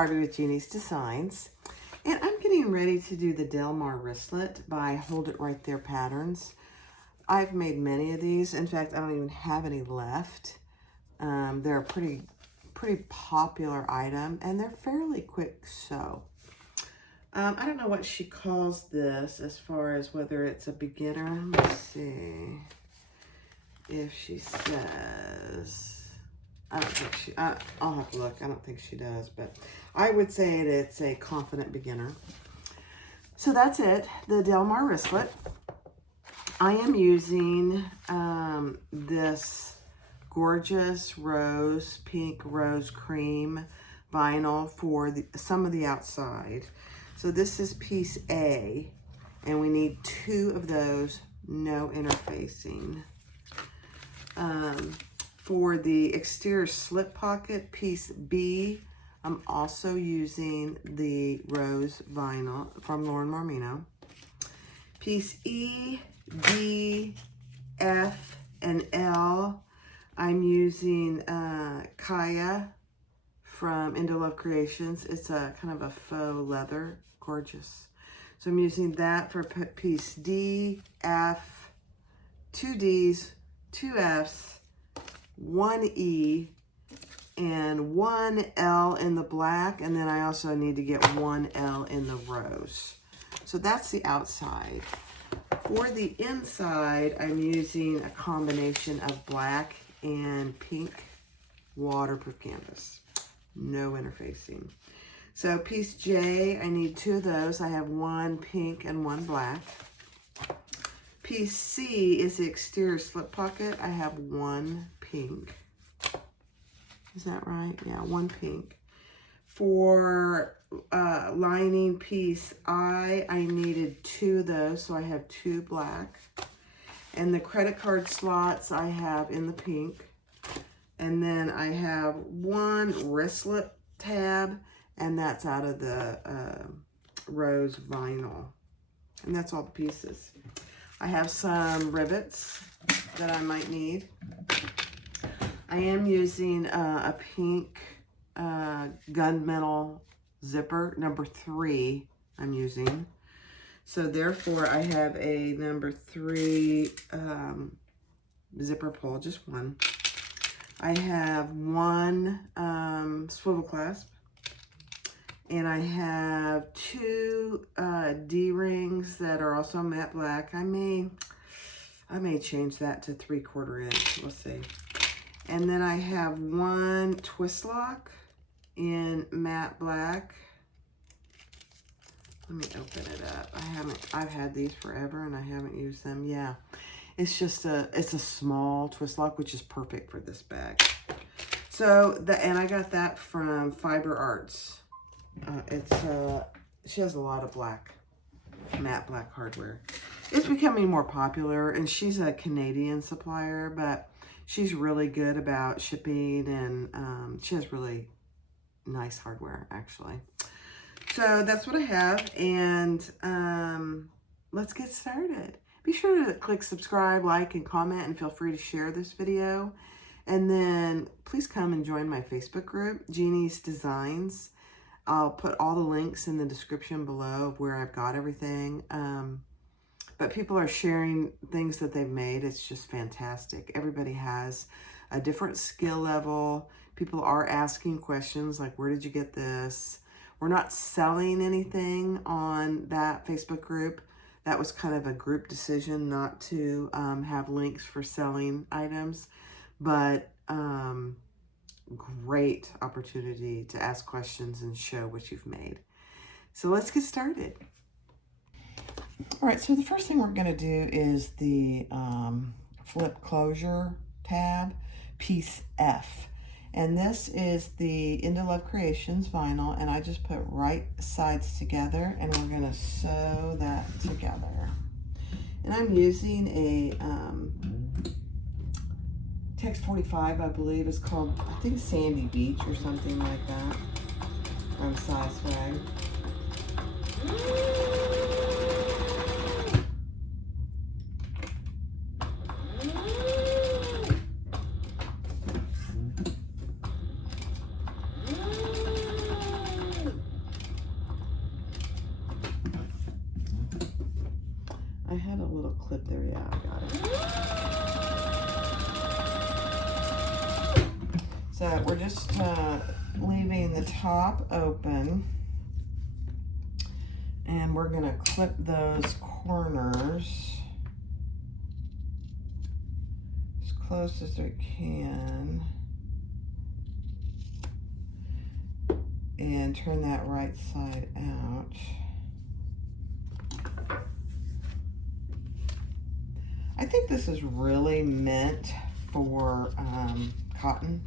Barbie with Jeannie's Designs, and I'm getting ready to do the Delmar wristlet by Hold It Right There patterns. I've made many of these. In fact, I don't even have any left. They're a pretty popular item, and they're fairly quick sew. I don't know what she calls this as far as whether it's a beginner. Let's see if she says. I don't think she, I'll have to look. I don't think she does, but I would say it's a confident beginner. So that's it, the Delmar wristlet. I am using this gorgeous pink rose cream vinyl for some of the outside. So this is piece A, and we need 2 of those, no interfacing. For the exterior slip pocket, piece B, I'm also using the rose vinyl from Lauren Marmino. Piece E, D, F, and L, I'm using Kaya from Indo Love Creations. It's a kind of a faux leather, gorgeous. So I'm using that for piece D, F, 2 Ds, 2 Fs, 1 E, and 1 L in the black, and then I also need to get 1 L in the rose. So that's the outside. For the inside, I'm using a combination of black and pink waterproof canvas. No interfacing. So piece J, I need 2 of those. I have 1 pink and 1 black. Piece C is the exterior slip pocket. I have 1 pink. Is that right? Yeah, 1 pink. For lining piece I needed 2 of those, so I have 2 black. And the credit card slots I have in the pink. And then I have 1 wristlet tab, and that's out of the rose vinyl. And that's all the pieces. I have some rivets that I might need. I am using a pink gunmetal zipper, number 3 I'm using. So therefore I have a number 3 zipper pull, just 1. I have 1 swivel clasp. And I have 2 D-rings that are also matte black. I may change that to 3/4 inch. We'll see. And then I have 1 twist lock in matte black. Let me open it up. I've had these forever and I haven't used them. Yeah, it's a small twist lock, which is perfect for this bag. So and I got that from Fiber Arts. She has a lot of matte black hardware. It's becoming more popular, and she's a Canadian supplier, but she's really good about shipping, and she has really nice hardware, actually. So that's what I have, and let's get started. Be sure to click subscribe, like, and comment, and feel free to share this video. And then please come and join my Facebook group, Jeannie's Designs. I'll put all the links in the description below of where I've got everything. But people are sharing things that they've made. It's just fantastic. Everybody has a different skill level. People are asking questions like, where did you get this? We're not selling anything on that Facebook group. That was kind of a group decision not to have links for selling items. But great opportunity to ask questions and show what you've made. So let's get started. All right, so the first thing we're going to do is the flip closure tab, piece F. And this is the Indo Love Creations vinyl, and I just put right sides together, and we're going to sew that together. And I'm using a Text 45, I believe, is called, I think, Sandy Beach or something like that, from Size Swag. I had a little clip there. Yeah, I got it. So we're just leaving the top open. And we're going to clip those corners as close as we can. And turn that right side out. I think this is really meant for cotton.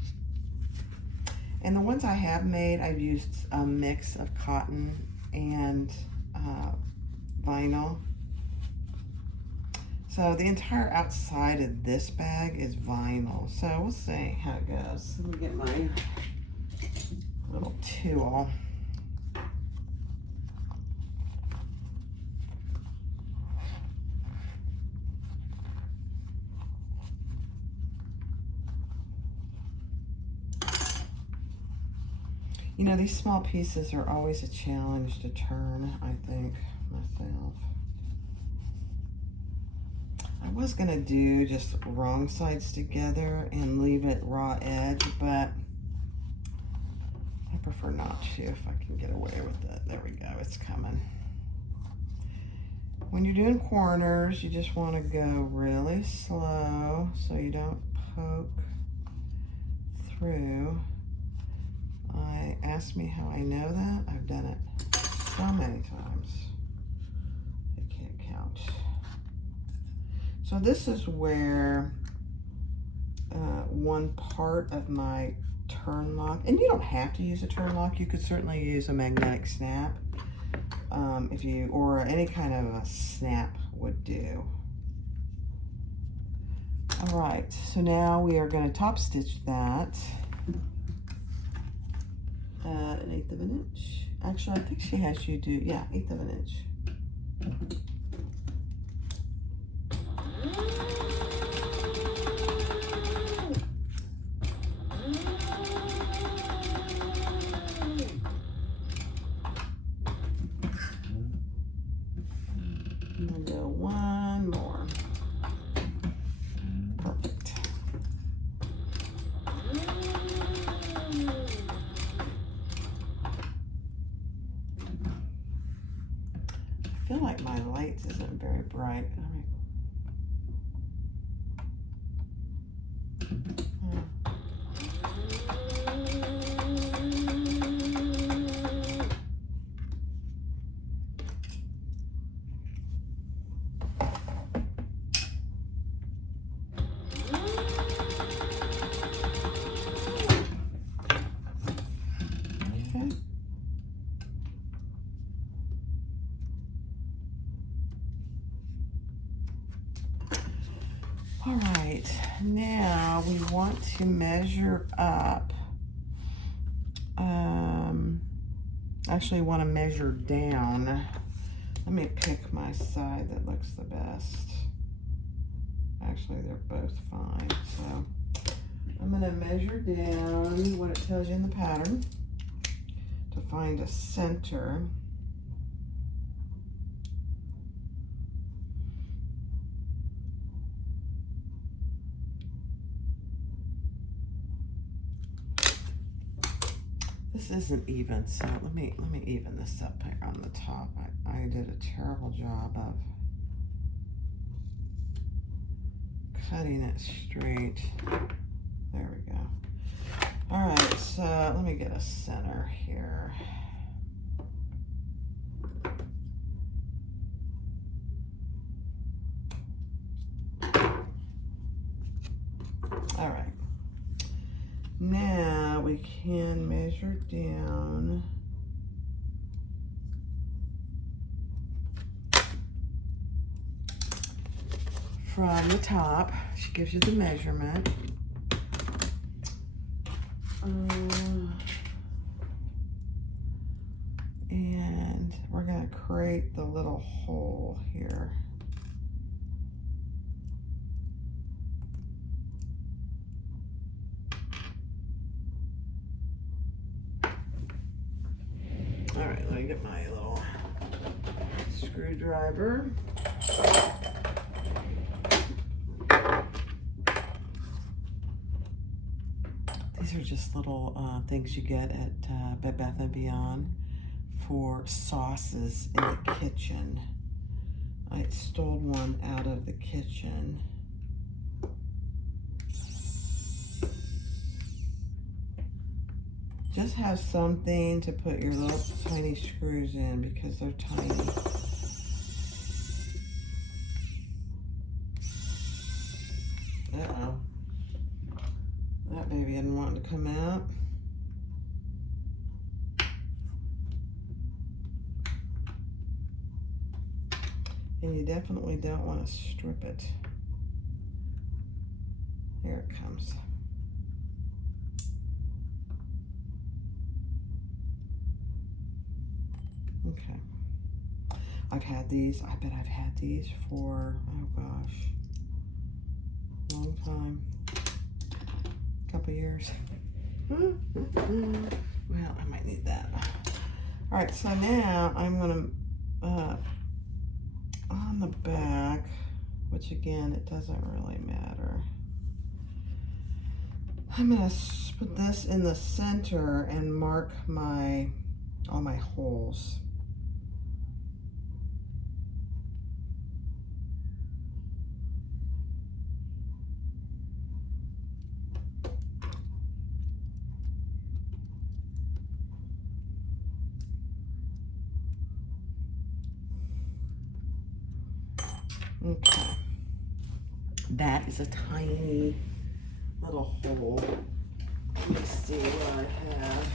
And the ones I have made, I've used a mix of cotton and vinyl. So the entire outside of this bag is vinyl. So we'll see how it goes. Let me get my little tool. You know, these small pieces are always a challenge to turn, I think, myself. I was gonna do just wrong sides together and leave it raw edge, but I prefer not to if I can get away with it. There we go, it's coming. When you're doing corners, you just wanna go really slow so you don't poke through. Ask me how I know that. I've done it so many times. I can't count. So this is where one part of my turn lock, and you don't have to use a turn lock. You could certainly use a magnetic snap if you, or any kind of a snap would do. All right, so now we are going to top stitch that. At 1/8 of an inch. Actually, I think she has you do, yeah, 1/8 of an inch. I'm gonna go one more. Perfect. I feel like my light isn't very bright. All right, now we want to measure up. Actually, want to measure down. Let me pick my side that looks the best. Actually, they're both fine. So I'm going to measure down what it tells you in the pattern to find a center. This isn't even, so let me even this up here on the top. I did a terrible job of cutting it straight. There we go. All right, so let me get a center here. All right. Now we can measure down from the top. She gives you the measurement. And we're going to create the little hole here. All right, let me get my little screwdriver. These are just little things you get at Bed Bath & Beyond for sauces in the kitchen. I stole one out of the kitchen. Just have something to put your little tiny screws in because they're tiny. Uh-oh. That baby didn't want to come out. And you definitely don't want to strip it. There it comes. Okay. I've had these. I bet I've had these for, oh gosh, long time. Couple years. Well, I might need that. All right, so now I'm gonna on the back, which again, it doesn't really matter. I'm gonna put this in the center and mark all my holes. Okay, that is a tiny little hole. Let me see what I have.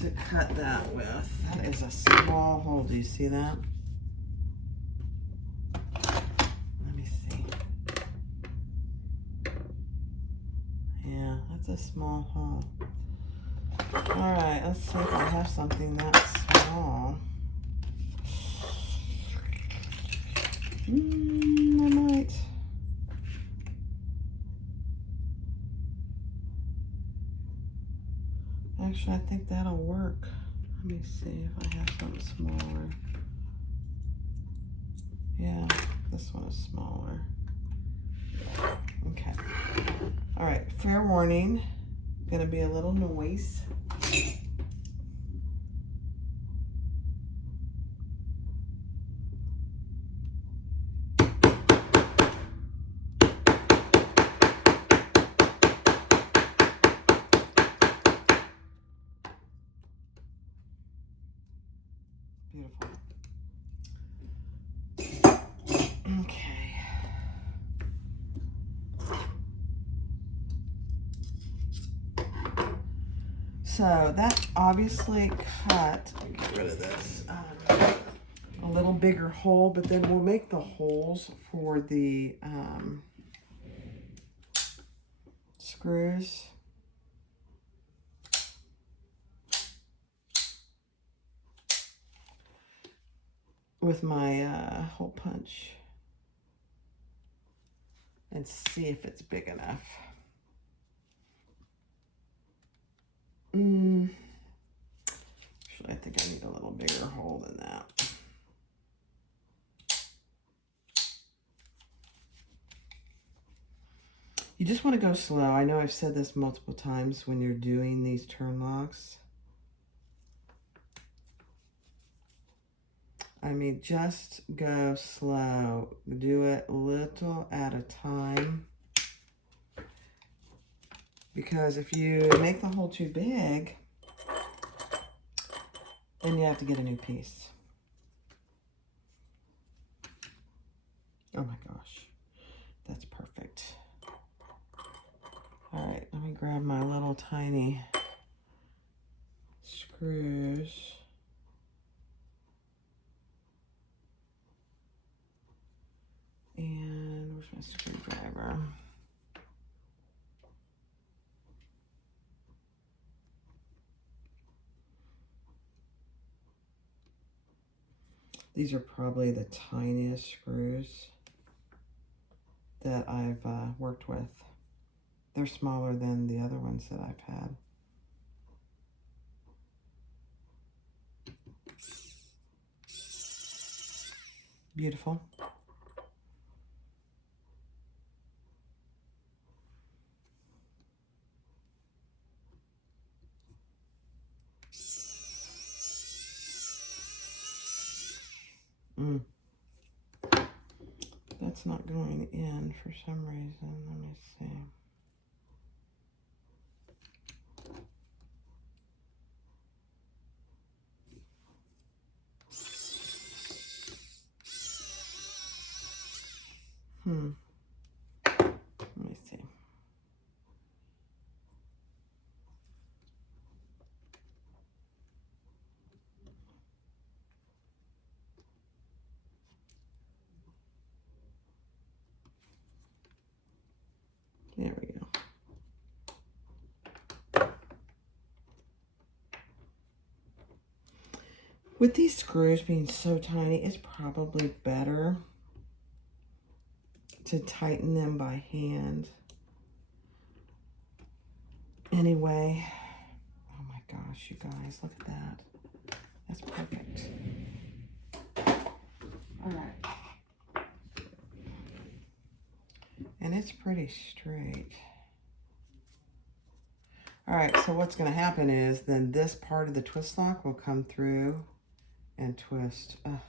To cut that with. That is a small hole. Do you see that? Let me see. Yeah, that's a small hole. All right, let's see if I have something that small. I might. Actually, I think that'll work. Let me see if I have something smaller. Yeah, this one is smaller. Okay. All right, fair warning. Gonna be a little noise. Beautiful. Okay. So that obviously cut, get rid of this, a little bigger hole, but then we'll make the holes for the screws. With my hole punch and see if it's big enough. Actually, I think I need a little bigger hole than that. You just want to go slow. I know I've said this multiple times when you're doing these turn locks. I mean, just go slow. Do it little at a time. Because if you make the hole too big, then you have to get a new piece. Oh my gosh, that's perfect. All right, let me grab my little tiny screws. And where's my screwdriver? These are probably the tiniest screws that I've worked with. They're smaller than the other ones that I've had. Beautiful. That's not going in for some reason. Let me see. Let me see. There we go. With these screws being so tiny, it's probably better to tighten them by hand. Anyway, oh my gosh, you guys, look at that. That's perfect. All right. And it's pretty straight. All right, so what's going to happen is then this part of the twist lock will come through and twist. Oh,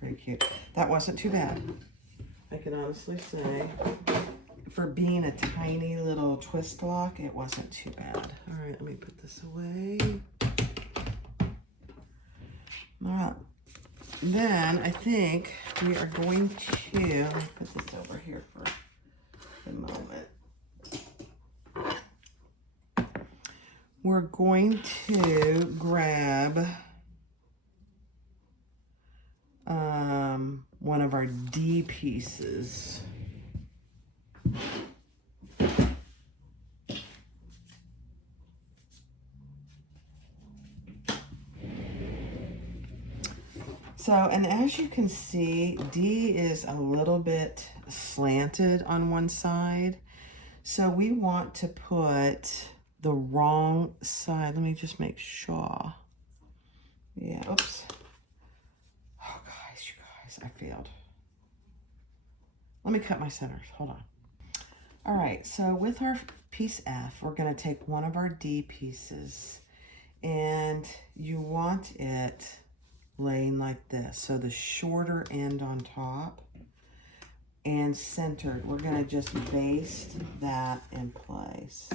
very cute. That wasn't too bad. I can honestly say, for being a tiny little twist lock, it wasn't too bad. All right, let me put this away. All right. Then I think we are going to, let me put this over here for a moment. We're going to grab one of our D pieces. So, and as you can see, D is a little bit slanted on one side. So we want to put the wrong side. Let me just make sure. Yeah, oops. Oh, guys, you guys, I failed. Let me cut my centers. Hold on. All right, so with our piece F, we're going to take one of our D pieces, and you want it laying like this. So the shorter end on top and centered. We're going to just baste that in place.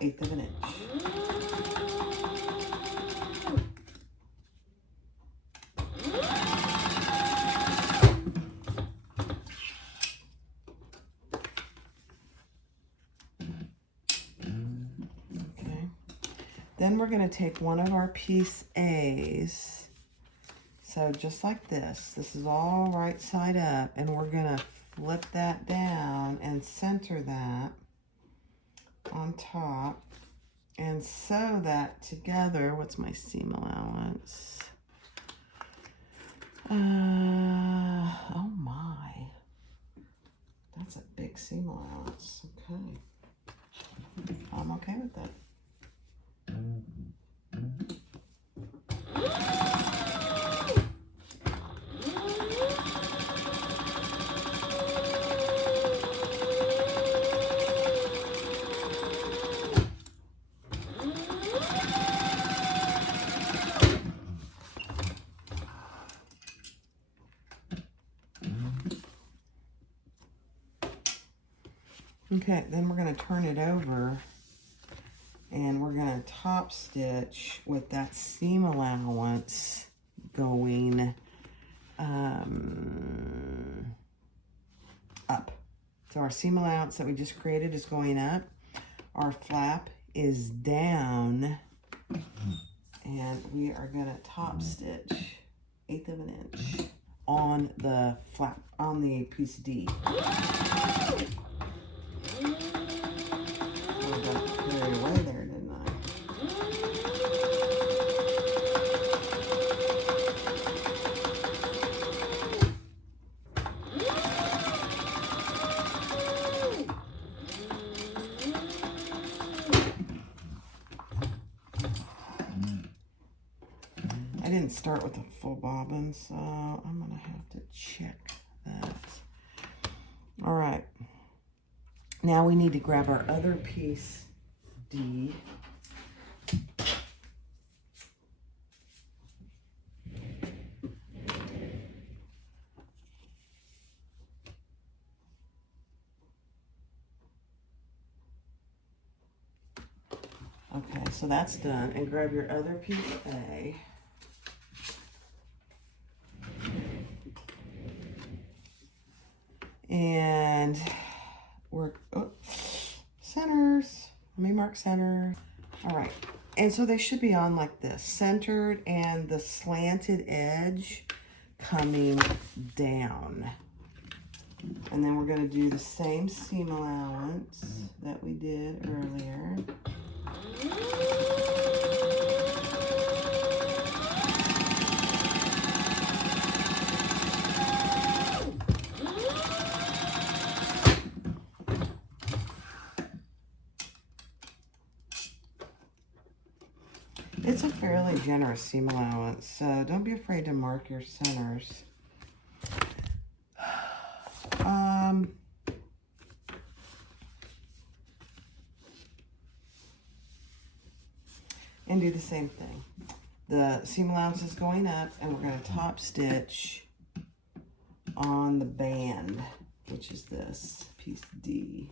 1/8 of an inch. Then we're going to take one of our piece A's, so just like this. This is all right side up, and we're going to flip that down and center that on top and sew that together. What's my seam allowance? Oh my. That's a big seam allowance. Okay. I'm okay with that. Okay, then we're going to turn it over, and we're going to top stitch with that seam allowance going up. So our seam allowance that we just created is going up. Our flap is down, and we are going to top stitch 1/8 of an inch on the flap, on the piece D. Away there, didn't I? didn't start with a full bobbin, so I'm gonna have to check that. All right, now we need to grab our other piece D. Okay, so that's done. And grab your other piece A. And we're, oh, centers. Let me mark center. All right. And so they should be on like this, centered and the slanted edge coming down. And then we're going to do the same seam allowance that we did earlier. It's a fairly generous seam allowance, so don't be afraid to mark your centers. And do the same thing. The seam allowance is going up, and we're going to top stitch on the band, which is this piece D.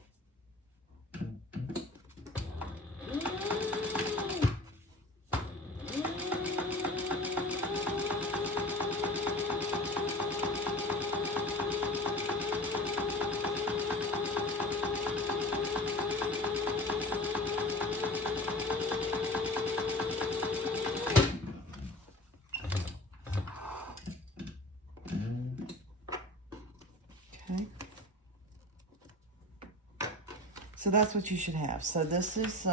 So that's what you should have. So this is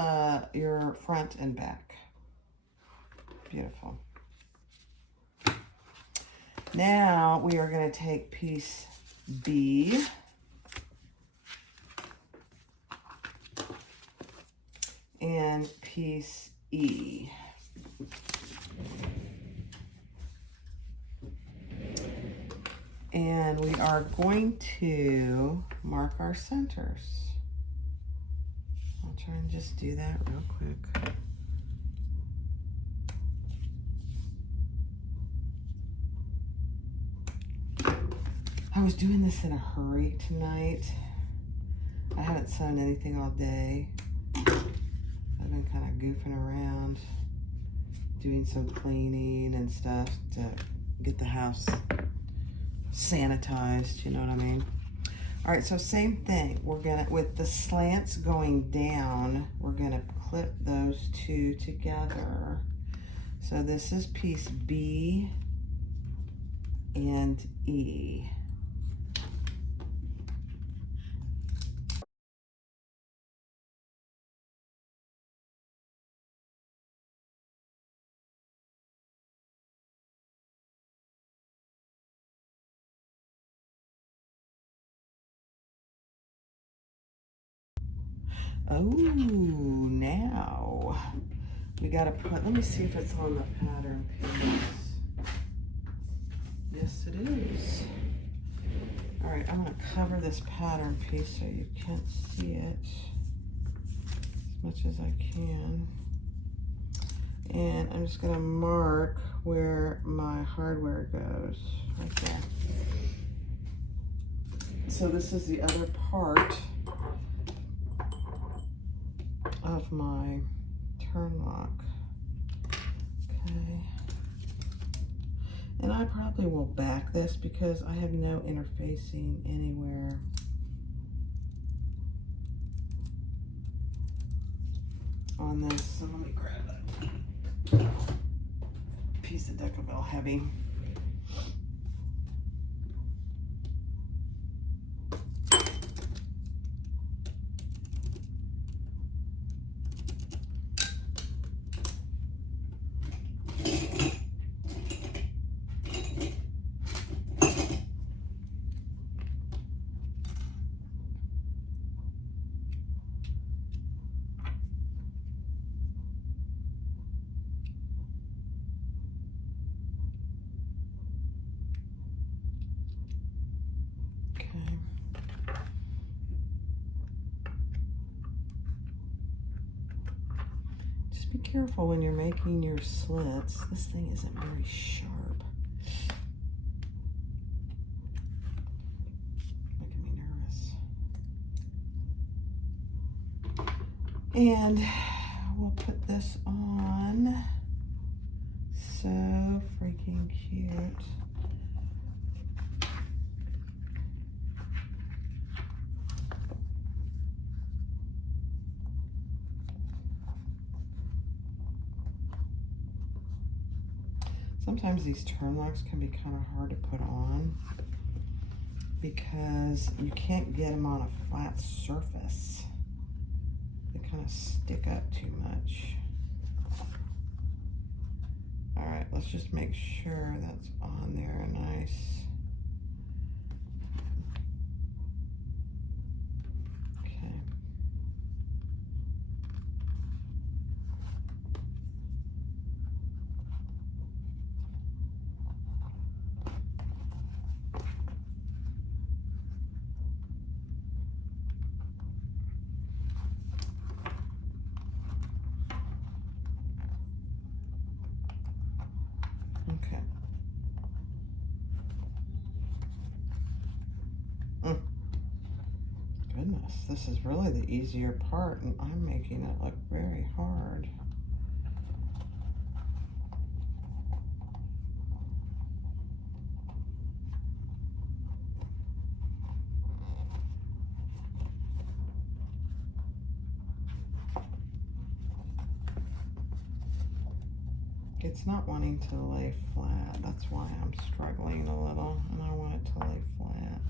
your front and back. Beautiful. Now we are going to take piece B and piece E. And we are going to mark our centers. I'll try and just do that real quick. I was doing this in a hurry tonight. I haven't sewn anything all day. I've been kind of goofing around, doing some cleaning and stuff to get the house sanitized, you know what I mean? All right, so same thing. We're gonna, with the slants going down, we're gonna clip those two together. So this is piece B and E. Oh, now we gotta put, let me see if it's on the pattern piece. Yes, it is. All right, I'm gonna cover this pattern piece so you can't see it as much as I can. And I'm just gonna mark where my hardware goes, right there. So this is the other part of my turn lock. Okay. And I probably will back this because I have no interfacing anywhere. On this, so let me grab that piece of Decibel Heavy. be careful when you're making your slits. This thing isn't very sharp. Making me nervous. And we'll put this on. So freaking cute. Sometimes these turn locks can be kind of hard to put on because you can't get them on a flat surface. They kind of stick up too much. All right, let's just make sure that's on there nice. Okay. Okay. Goodness, this is really the easier part, and I'm making it look very hard. It's not wanting to lay flat. That's why I'm struggling a little, and I want it to lay flat.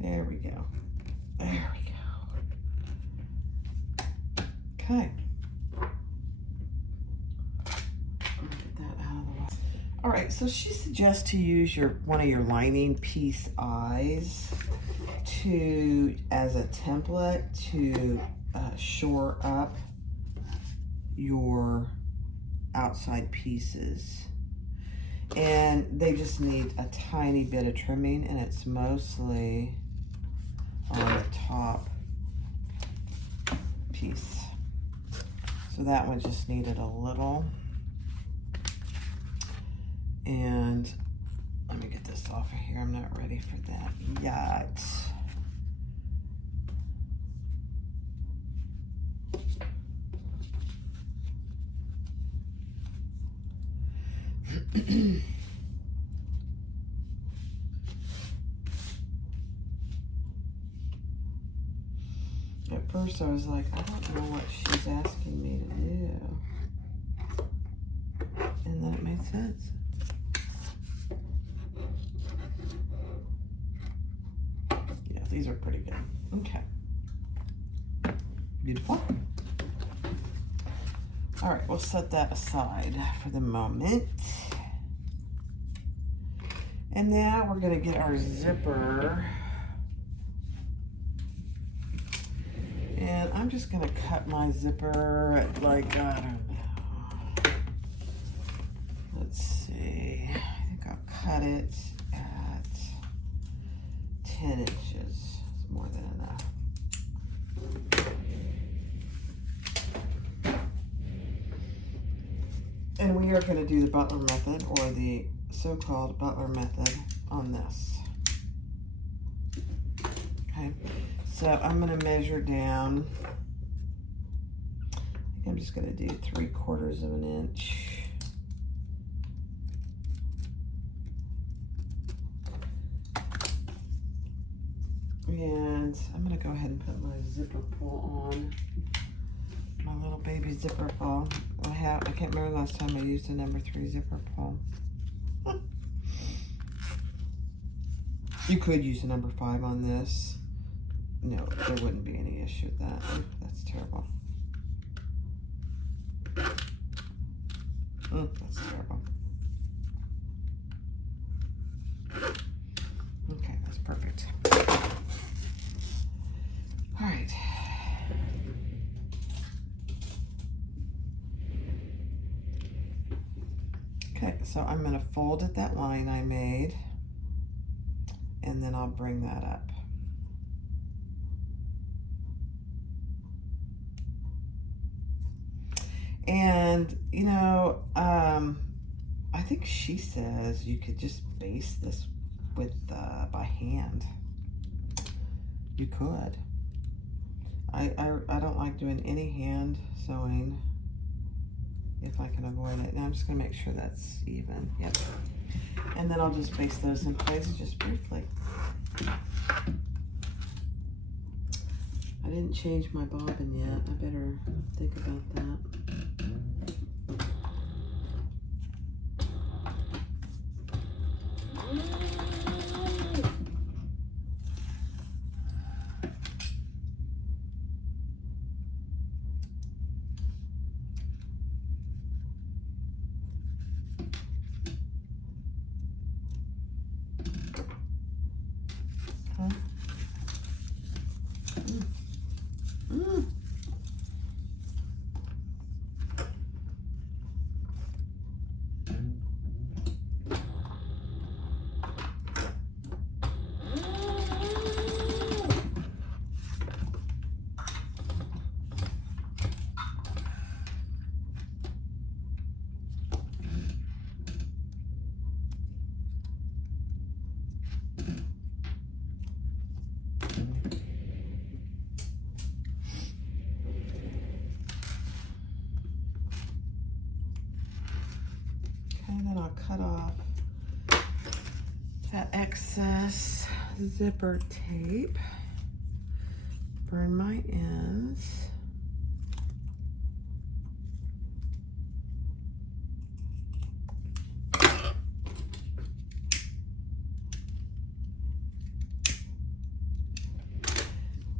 There we go. There we go. Okay. Get that out of the way. All right, so she suggests to use one of your lining piece eyes as a template to shore up your outside pieces, and they just need a tiny bit of trimming, and it's mostly on the top piece, so that one just needed a little. And let me get this off of here. I'm not ready for that yet. At first I was like, I don't know what she's asking me to do. And then it made sense. Yeah, these are pretty good. Okay. Beautiful. All right, we'll set that aside for the moment. And now we're gonna get our zipper. And I'm just gonna cut my zipper at like, I don't know. Let's see, I think I'll cut it at 10 inches. It's more than enough. And we are gonna do the Butler method, or the so-called Butler method, on this. Okay, so I'm gonna measure down. I think I'm just gonna do 3/4 of an inch. And I'm gonna go ahead and put my zipper pull on. My little baby zipper pull. I can't remember the last time I used a number 3 zipper pull. You could use a number 5 on this. No, there wouldn't be any issue with that. Oh, that's terrible. That's terrible. Okay, that's perfect. All right. Okay, so I'm going to fold at that line I made, and then I'll bring that up. And, you know, I think she says you could just baste this with by hand. You could. I don't like doing any hand sewing if I can avoid it. Now I'm just gonna make sure that's even. Yep. And then I'll just baste those in place just briefly. I didn't change my bobbin yet. I better think about that. And then I'll cut off that excess zipper tape, burn my ends.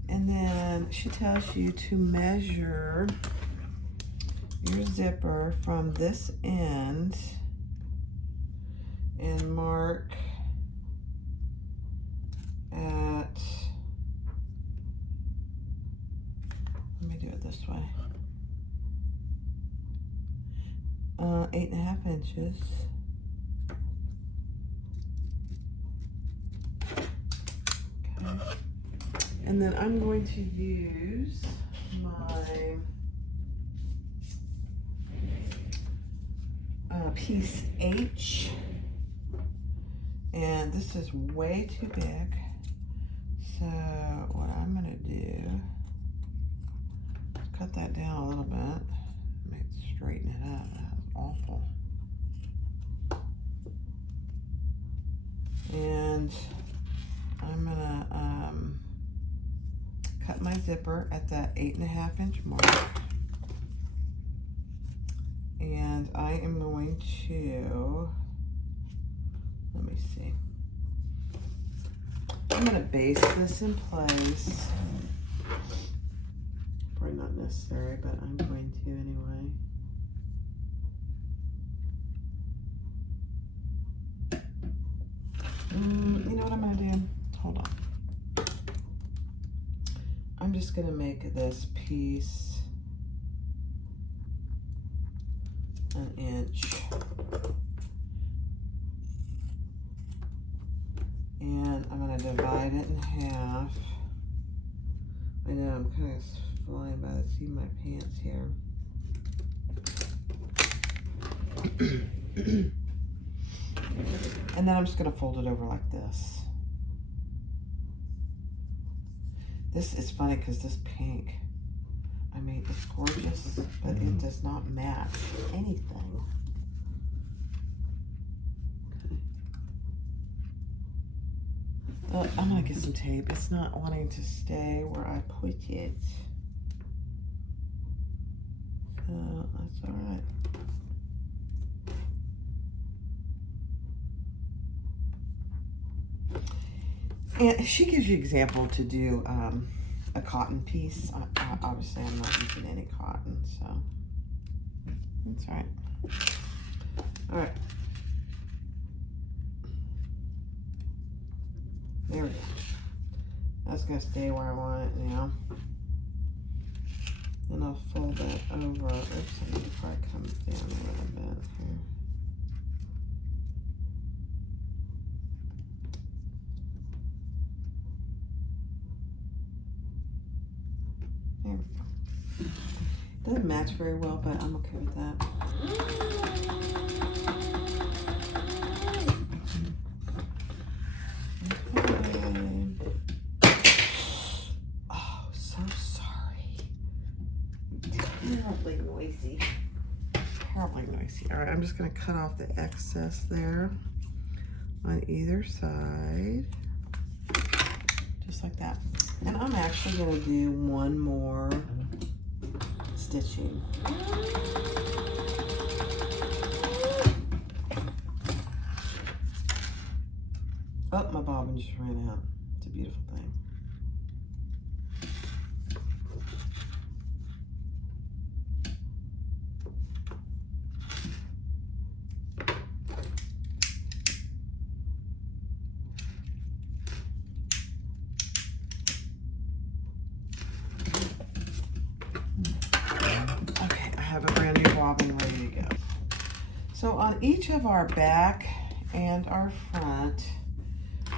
And then she tells you to measure your zipper from this end and mark at, let me do it this way, 8.5 inches. Okay. And then I'm going to use my piece H, and this is way too big, so what I'm gonna do is cut that down a little bit, maybe straighten it up. That's awful. And I'm gonna cut my zipper at that 8.5 inch mark. And I am going to, let me see. I'm going to baste this in place. Probably not necessary, but I'm going to anyway. You know what I'm going to do? Hold on. I'm just going to make this piece an inch, and I'm going to divide it in half. I know I'm kind of flying by the seat of my pants here. And then I'm just going to fold it over like this. This is funny because this pink, I mean, it's gorgeous, but it does not match anything. Okay. I'm gonna get some tape. It's not wanting to stay where I put it. So that's all right. And she gives you example to do a cotton piece. Obviously, I'm not using any cotton, so that's all right. All right. There we go. That's gonna stay where I want it now. Then I'll fold that over. Oops, I need to probably come down a little bit here. There we go. Doesn't match very well, but I'm okay with that. Oh, so sorry. Terribly noisy. Terribly noisy. All right, I'm just going to cut off the excess there on either side. Just like that. And I'm actually going to do one more stitching. Oh, my bobbin just ran out. It's a beautiful thing. Ready to go. So on each of our back and our front,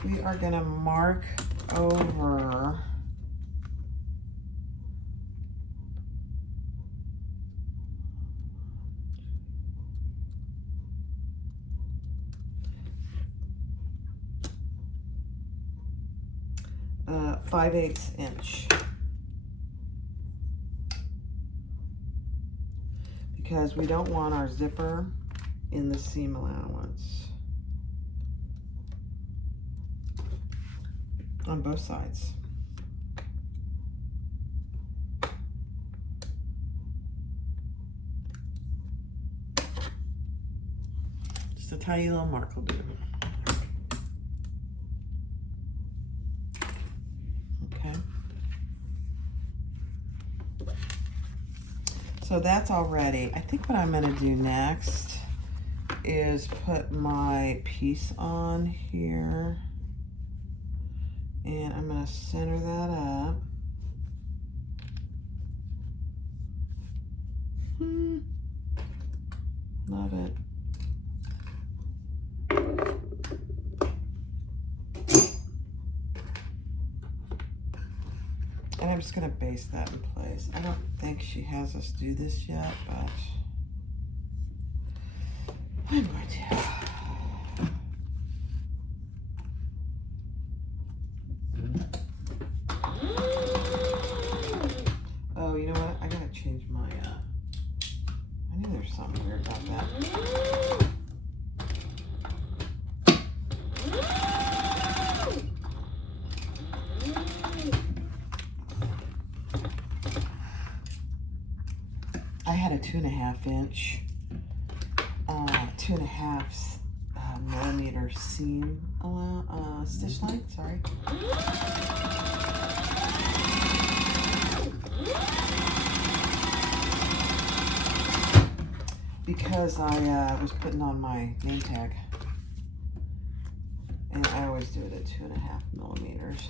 we are going to mark over uh, 5/8 inch. Because we don't want our zipper in the seam allowance on both sides. Just a tiny little mark will do. Okay. So that's all ready. I think what I'm going to do next is put my piece on here. And I'm going to center that up. Love it. And I'm just going to base that in place. I don't think she has us do this yet, but I'm going to. Oh, you know what? I got to change my, I knew there's something weird about that. I had a 2.5 inch, 2.5 millimeter seam stitch length, sorry. Because I was putting on my name tag. And I always do it at 2.5 millimeters.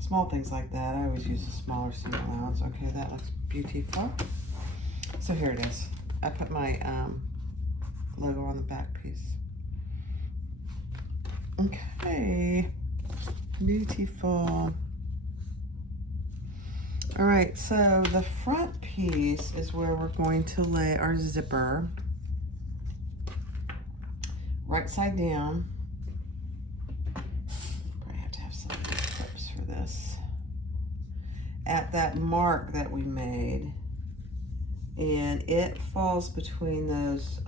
Small things like that. I always use a smaller seam allowance. Okay, that looks beautiful. So here it is. I put my logo on the back piece. Okay, beautiful. All right, so the front piece is where we're going to lay our zipper. Right side down. This at that mark that we made, and it falls between those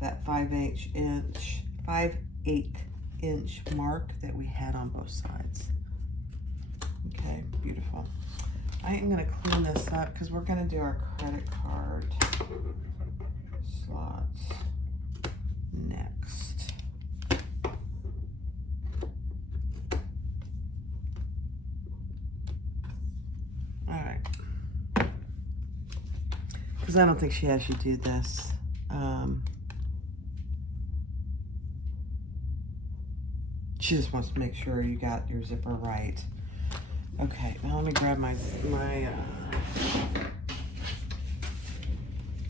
that 5/8 inch mark that we had on both sides. Okay, beautiful. I am going to clean this up because we're going to do our credit card slots next. Because I don't think she has you do this. She just wants to make sure you got your zipper right. Okay, now let me grab my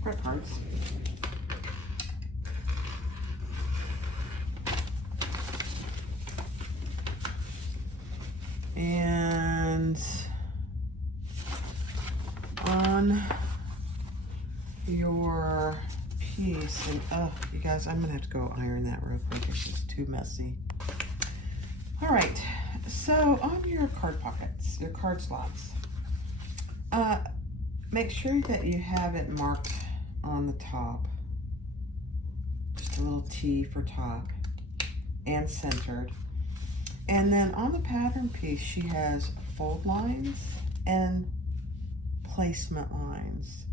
print cards. And on your piece, and oh, you guys, I'm gonna have to go iron that real quick. It's just too messy. All right, so on your card pockets, your card slots, make sure that you have it marked on the top, just a little T for top, and centered. And then on the pattern piece, she has fold lines and placement lines.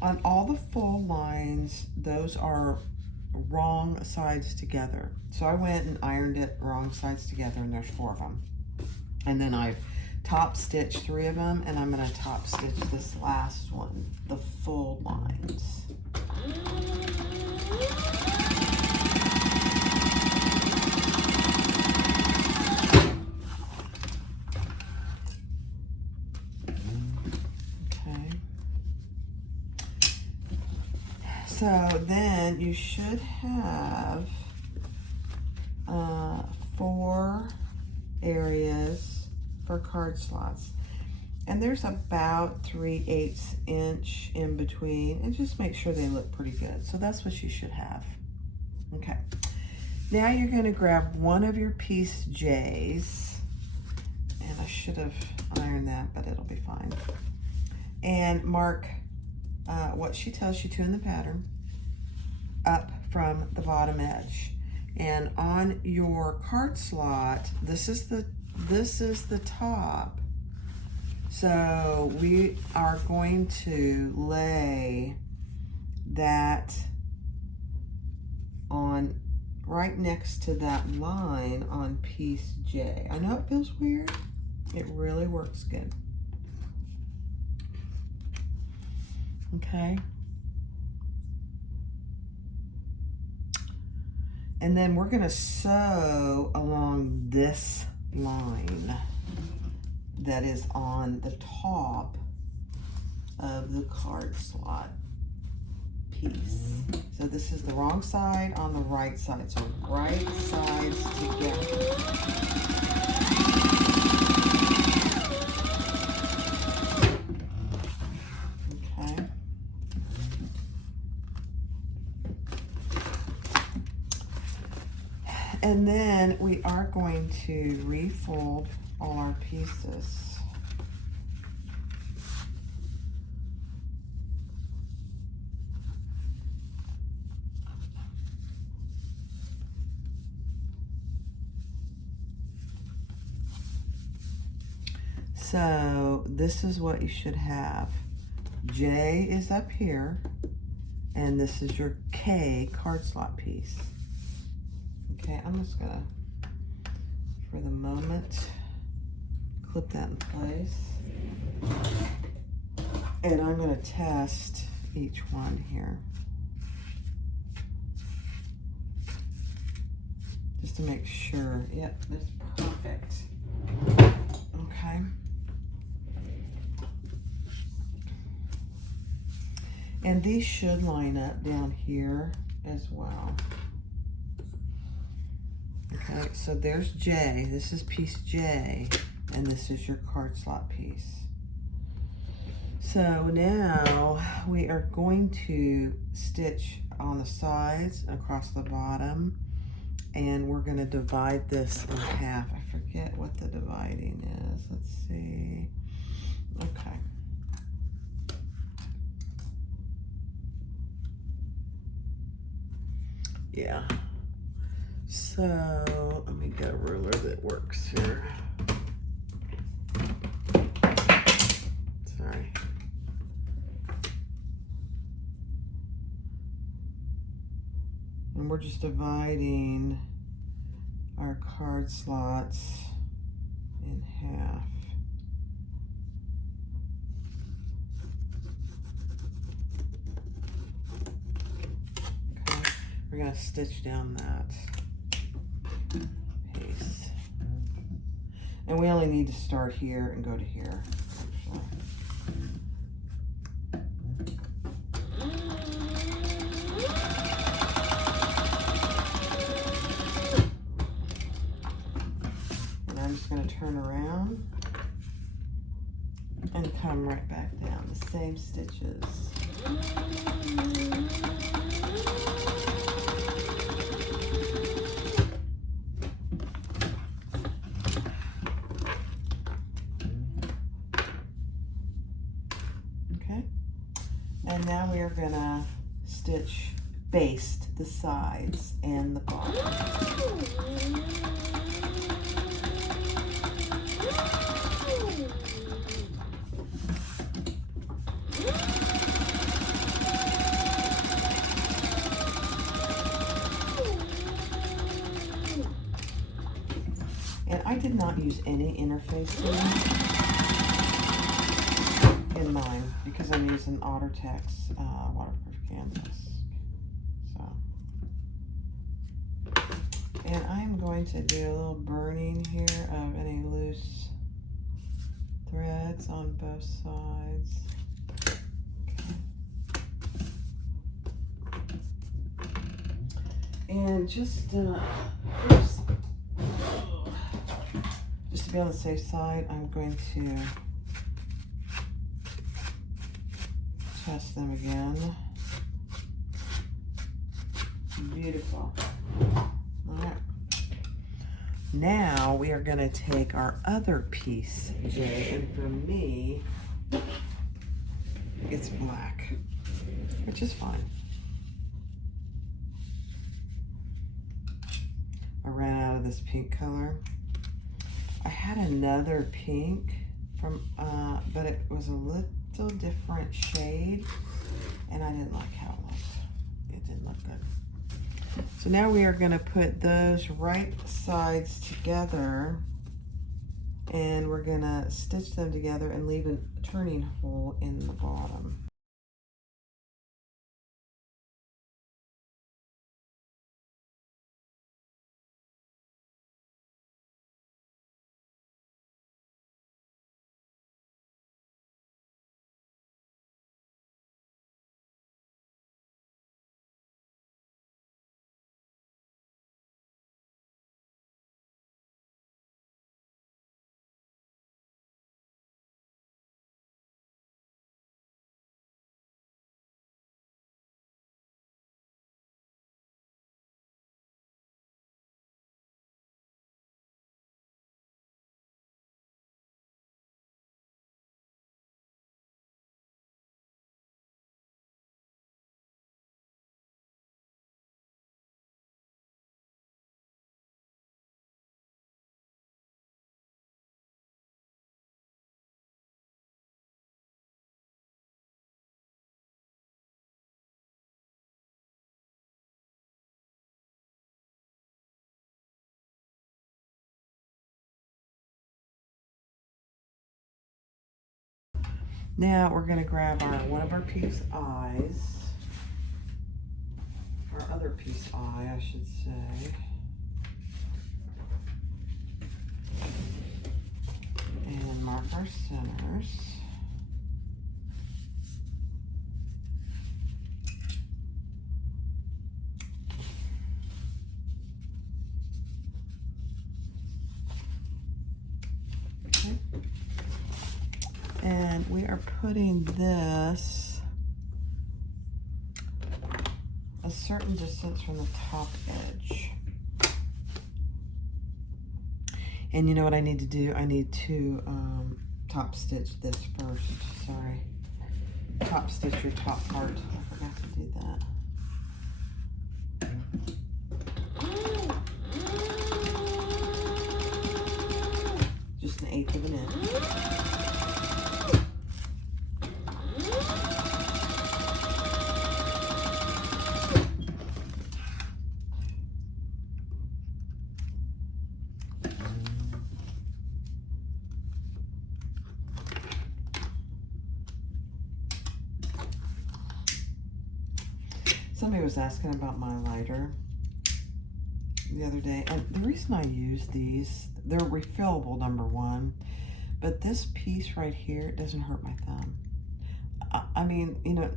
On all the fold lines, those are wrong sides together. So I went and ironed it wrong sides together, and there's 4 of them. And then I've top stitched 3 of them, and I'm gonna top stitch this last one, the fold lines. So then you should have 4 areas for card slots. And there's about 3/8 inch in between. And just make sure they look pretty good. So that's what you should have. Okay. Now you're going to grab one of your piece J's. And I should have ironed that, but it'll be fine. And mark what she tells you to in the pattern up from the bottom edge. And on your card slot, this is the top. So we are going to lay that on right next to that line on piece J. I know it feels weird. It really works good. Okay. And then we're going to sew along this line that is on the top of the card slot piece. So this is the wrong side on the right side. So right sides together. And then we are going to refold all our pieces. So this is what you should have. J is up here, and this is your K card slot piece. Okay, I'm just gonna, for the moment, clip that in place. And I'm gonna test each one here. Just to make sure, yep, that's perfect. Okay. And these should line up down here as well. Okay, so there's J, this is piece J, and this is your card slot piece. So now we are going to stitch on the sides across the bottom, and we're going to divide this in half. I forget what the dividing is. Let's see. Okay. Yeah. So let me get a ruler that works here. Sorry. And we're just dividing our card slots in half. Okay, we're going to stitch down that piece. And we only need to start here and go to here, actually. and come right back down the same stitches. Okay, and now we are gonna stitch baste the sides and the bottom. And I did not use any interfacing in mine because I'm using Ottertex waterproof canvas. So, and I'm going to do a little burning here of any loose threads on both sides. And just to be on the safe side, I'm going to test them again. Beautiful. All right. Now we are going to take our other piece, Jay, and for me, it's black, which is fine. I ran out of this pink color. I had another pink from, but it was a little different shade, and I didn't like how it looked. It didn't look good. So now we are going to put those right sides together, and we're going to stitch them together and leave a turning hole in the bottom. Now we're going to grab one of our piece eyes, our other piece eye, I should say, and mark our centers. Okay. And we are putting this a certain distance from the top edge. And you know what I need to do? I need to top stitch this first. Sorry. Top stitch your top part. I forgot to do that. Just an 1/8 of an inch. Somebody was asking about my lighter the other day, and the reason I use these, they're refillable, number one, but this piece right here doesn't hurt my thumb. I mean, you know,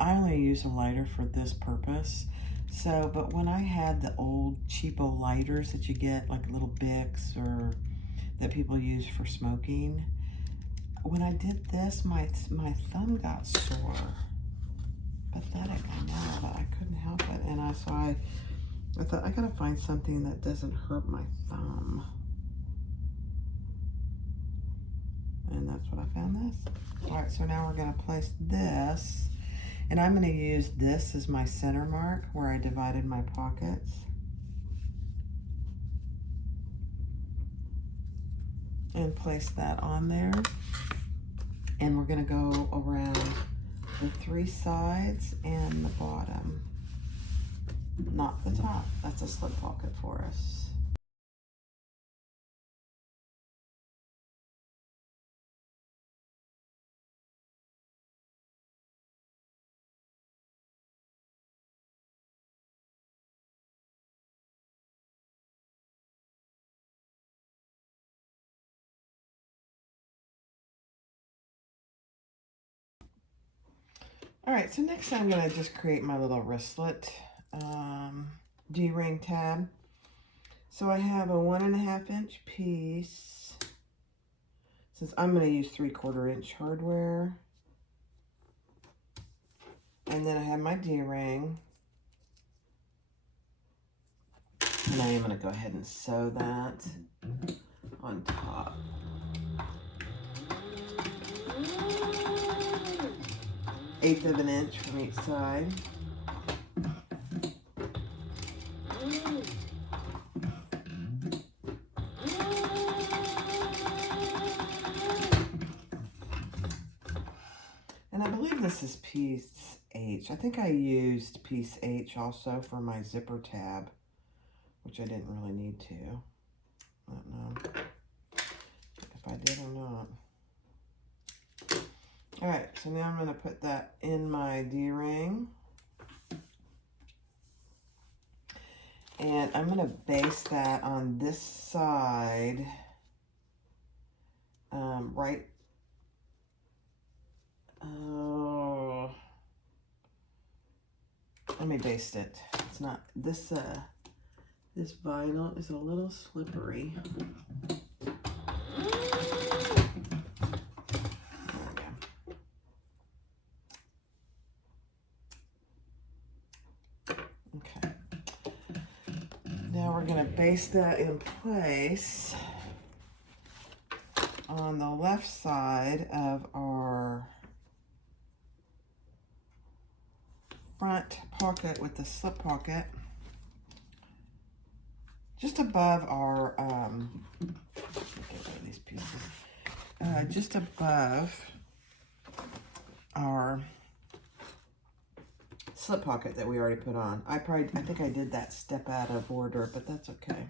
I only use a lighter for this purpose. So, but when I had the old cheapo lighters that you get, like little Bics or that people use for smoking, when I did this, my thumb got sore. Pathetic, I know, but I couldn't help it. And I thought I gotta find something that doesn't hurt my thumb. And that's what I found this. All right, so now we're gonna place this. And I'm gonna use this as my center mark where I divided my pockets. And place that on there. And we're gonna go around the 3 sides and the bottom. Not the top. That's a slip pocket for us. All right, so next I'm gonna just create my little wristlet D-ring tab. So I have a 1.5 inch piece. Since I'm gonna use 3/4 inch hardware. And then I have my D-ring. And I am gonna go ahead and sew that on top. 1/8 of an inch from each side. And I believe this is piece H. I think I used piece H also for my zipper tab, which I didn't really need to. I don't know if I did or not. All right, so now I'm gonna put that in my D-ring. And I'm gonna base that on this side, right. Oh, let me baste it. It's not, this vinyl is a little slippery. Okay. Now we're gonna baste that in place on the left side of our front pocket with the slip pocket, just above our, get rid of these pieces, just above our slip pocket that we already put on. I think I did that step out of order, but that's okay.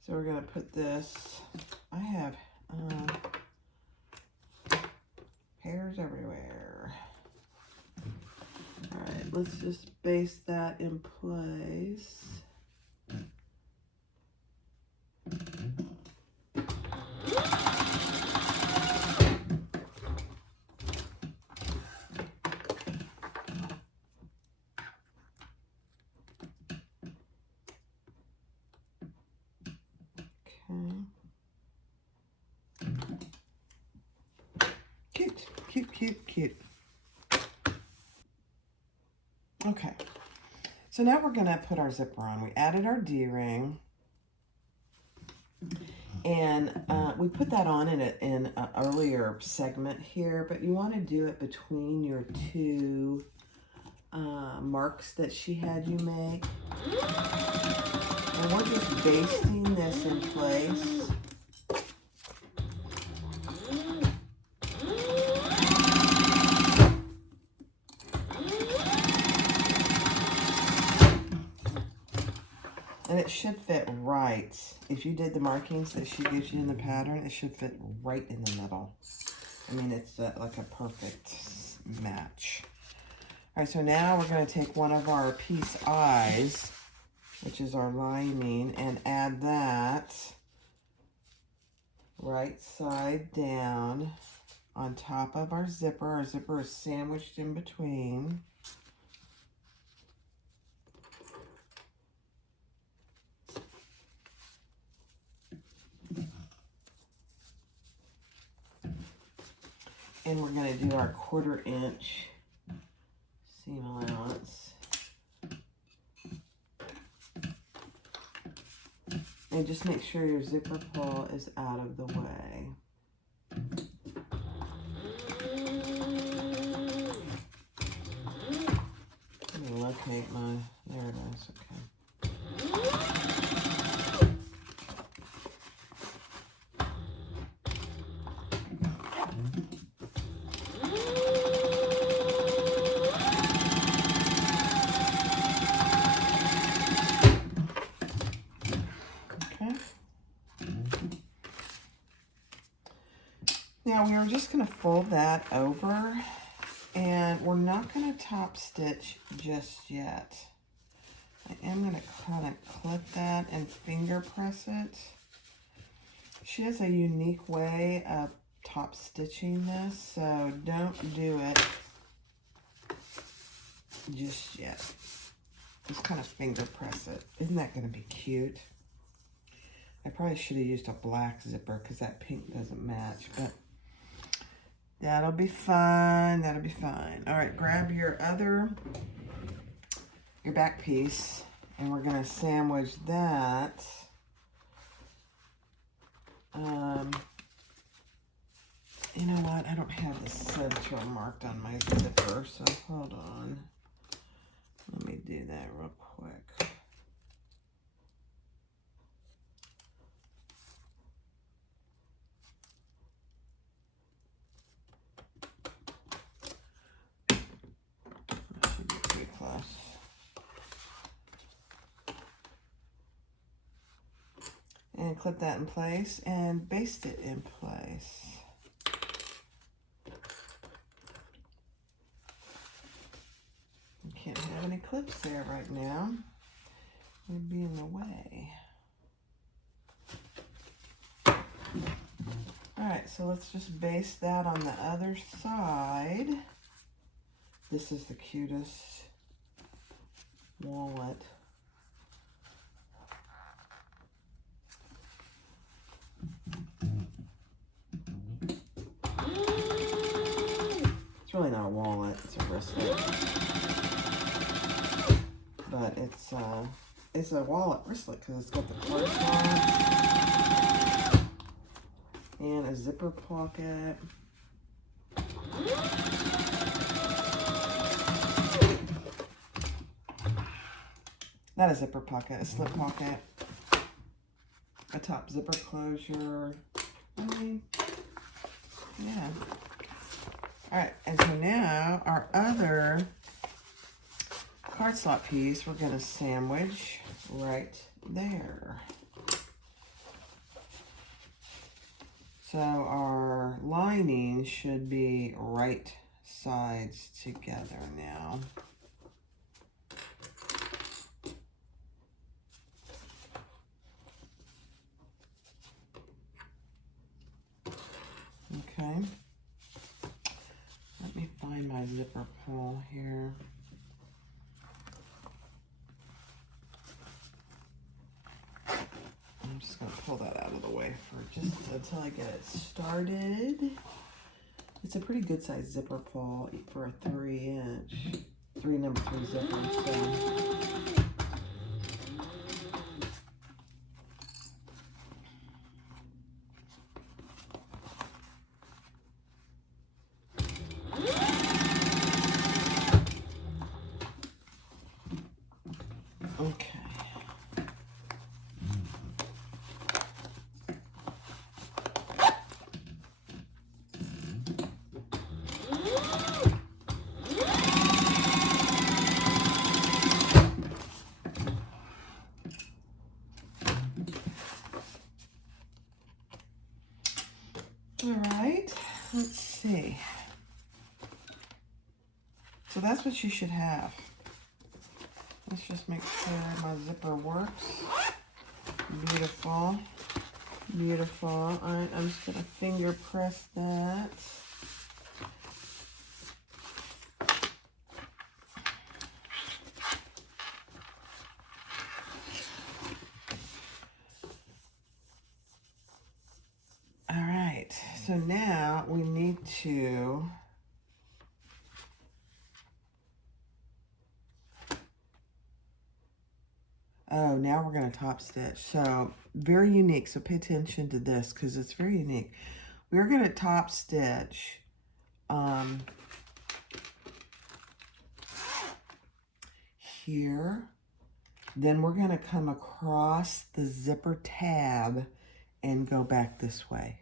So we're gonna put this, I have hairs everywhere. All right, let's just base that in place. Cute, cute, cute, cute. Okay, so now we're gonna put our zipper on. We added our D-ring, and we put that on in an earlier segment here, but you want to do it between your 2 marks that she had you make. And we're just basting this in place. And it should fit right. If you did the markings that she gives you in the pattern, it should fit right in the middle. I mean, it's like a perfect match. All right, so now we're going to take one of our piece eyes, which is our lining, and add that right side down on top of our zipper. Our zipper is sandwiched in between. And we're going to do our 1/4 inch seam allowance. And just make sure your zipper pull is out of the way. Let me locate my, there it is, okay. Now we are just going to fold that over, and we're not going to top stitch just yet. I am going to kind of clip that and finger press it. She has a unique way of top stitching this, so don't do it just yet. Just kind of finger press it. Isn't that going to be cute? I probably should have used a black zipper because that pink doesn't match, but that'll be fine. That'll be fine. All right, grab your back piece, and we're going to sandwich that. You know what? I don't have the center marked on my zipper, so hold on. Let me do that real quick. That should be pretty close. And clip that in place and baste it in place. You can't have any clips there right now. They'd be in the way. Alright, so let's just baste that on the other side. This is the cutest wallet. It's really not a wallet, it's a wristlet. But it's a wallet wristlet because it's got the card slot and a zipper pocket. Not a zipper pocket, a slip pocket. A top zipper closure. I mean, yeah. Alright, and so now our other card slot piece, we're going to sandwich right there. So our lining should be right sides together now. Okay. Let me find my zipper pull here. I'm just going to pull that out of the way for just until I get it started. It's a pretty good size zipper pull for a 3-inch, number 3 zipper. So. Okay. All right, let's see. So that's what you should have. Let's just make sure my zipper works. Beautiful, beautiful. All right, I'm just gonna finger press that. All right, so now Now we need to now we're going to top stitch. So very unique. So pay attention to this because it's very unique. We're going to top stitch here. Then we're going to come across the zipper tab and go back this way.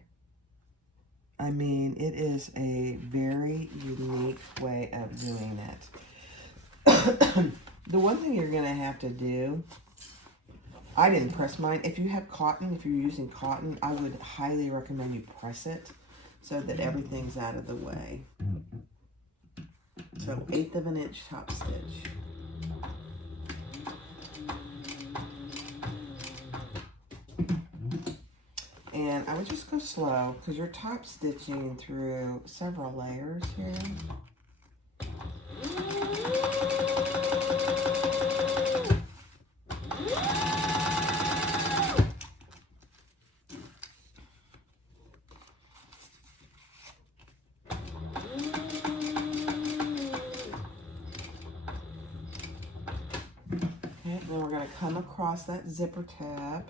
I mean, it is a very unique way of doing it. The one thing you're going to have to do, I didn't press mine. If you have cotton, if you're using cotton, I would highly recommend you press it so that everything's out of the way. So 1/8 of an inch top stitch. And I would just go slow because you're top stitching through several layers here. Okay, then we're going to come across that zipper tab.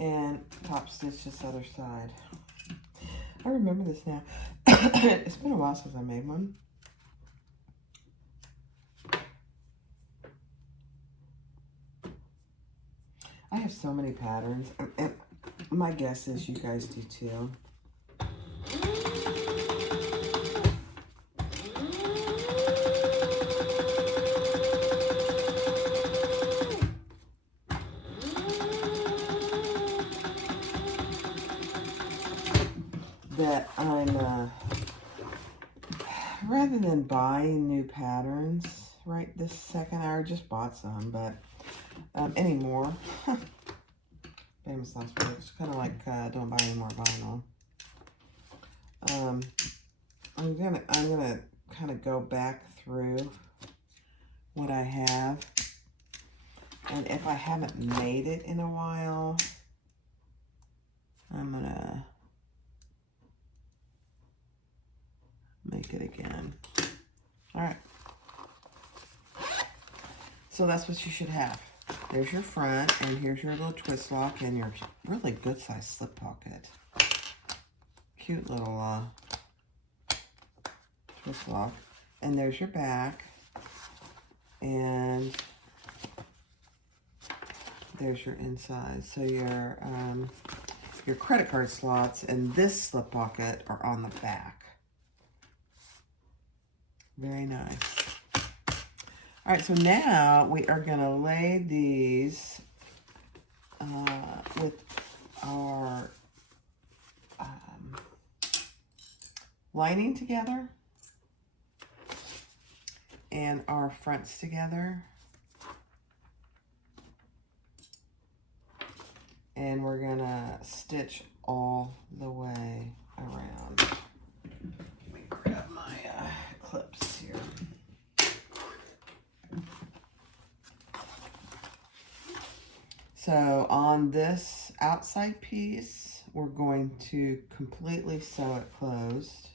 And top stitch this other side. I remember this now. It's been a while since I made one. I have so many patterns, and my guess is you guys do too. That I'm, rather than buying new patterns right this second, I just bought some, but anymore. Famous last word. It's kind of like don't buy any more vinyl. I'm gonna kind of go back through what I have, and if I haven't made it in a while, I'm gonna make it again. All right. So that's what you should have. There's your front, and here's your little twist lock and your really good size slip pocket. Cute little twist lock. And there's your back, and there's your inside. So your credit card slots and this slip pocket are on the back. Very nice. All right, so now we are going to lay these with our lining together and our fronts together. And we're going to stitch all the way around. Let me grab my clips here. So on this outside piece, we're going to completely sew it closed.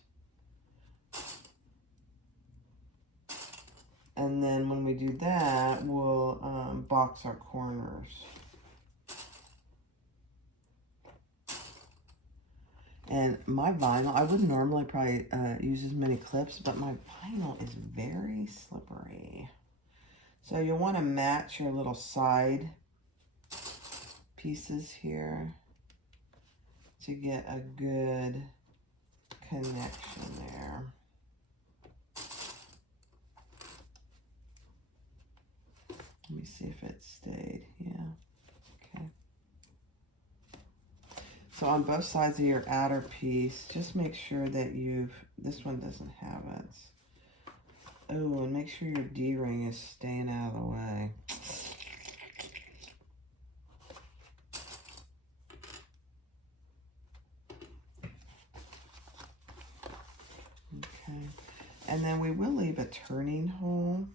And then when we do that, we'll box our corners. And my vinyl, I wouldn't normally probably use as many clips, but my vinyl is very slippery. So you'll want to match your little side pieces here to get a good connection there. Let me see if it stayed. Yeah. Okay. So on both sides of your outer piece, just make sure that this one doesn't have it. Oh, and make sure your D-ring is staying out of the way. Okay. And then we will leave a turning hole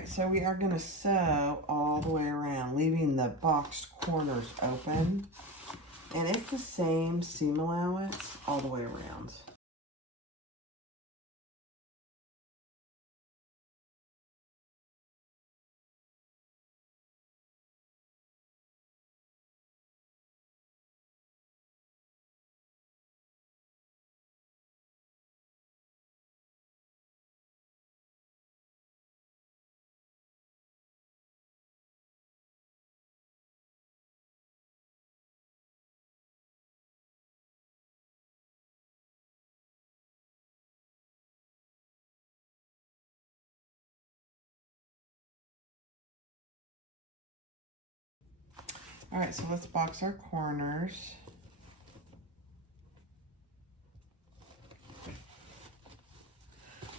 right, so we are going to sew all the way around, leaving the boxed corners open. And it's the same seam allowance all the way around. All right, so let's box our corners.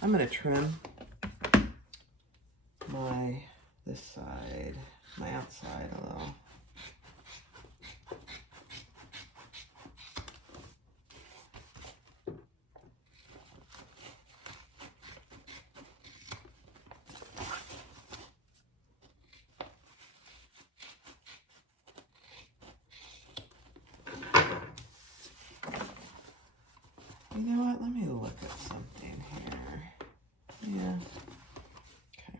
I'm going to trim this side, my outside a little. You know what? Let me look at something here. Yeah. Okay.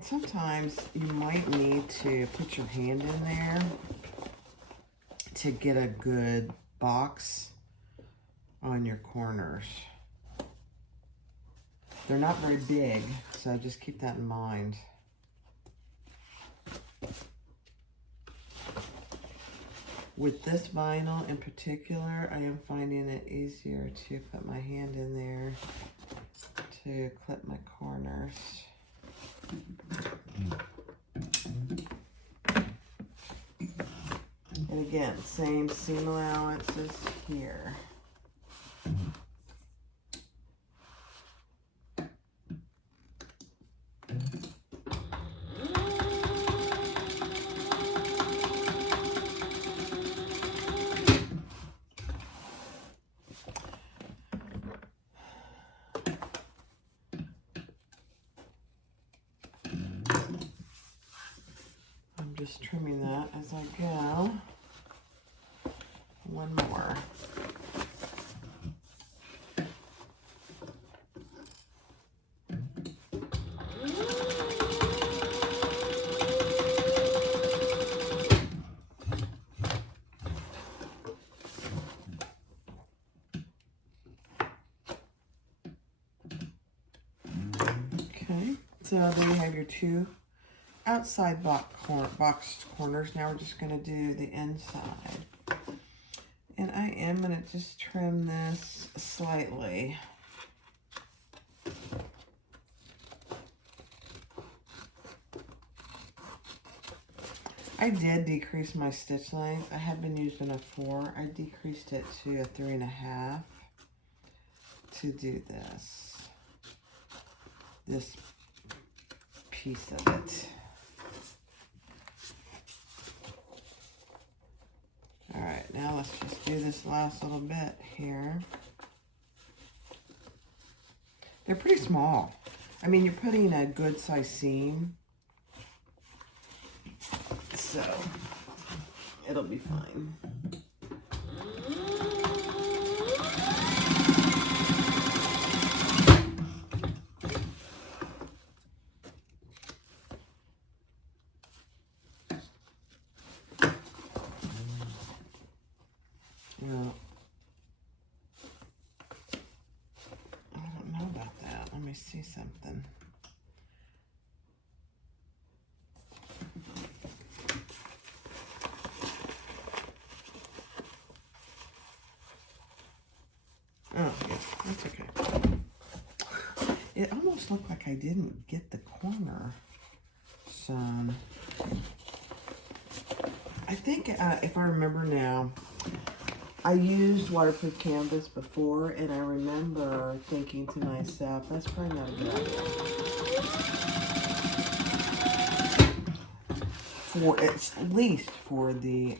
Sometimes you might need to put your hand in there to get a good box on your corners. They're not very big, so just keep that in mind. With this vinyl in particular, I am finding it easier to put my hand in there to clip my corners. And again, same seam allowances here. I'm just trimming that as I go. One more. Okay, so there you have your two outside boxed corners. Now we're just going to do the inside. And I am going to just trim this slightly. I did decrease my stitch length. I had been using a 4. I decreased it to a 3.5 to do this piece of it. All right, now let's just do this last little bit here. They're pretty small. I mean, you're putting a good size seam, so it'll be fine. Well, I don't know about that. Let me see something. Oh, yes, that's okay. It almost looked like I didn't get the corner sewn. I think, if I remember now, I used waterproof canvas before, and I remember thinking to myself, that's probably not a good idea. At least for the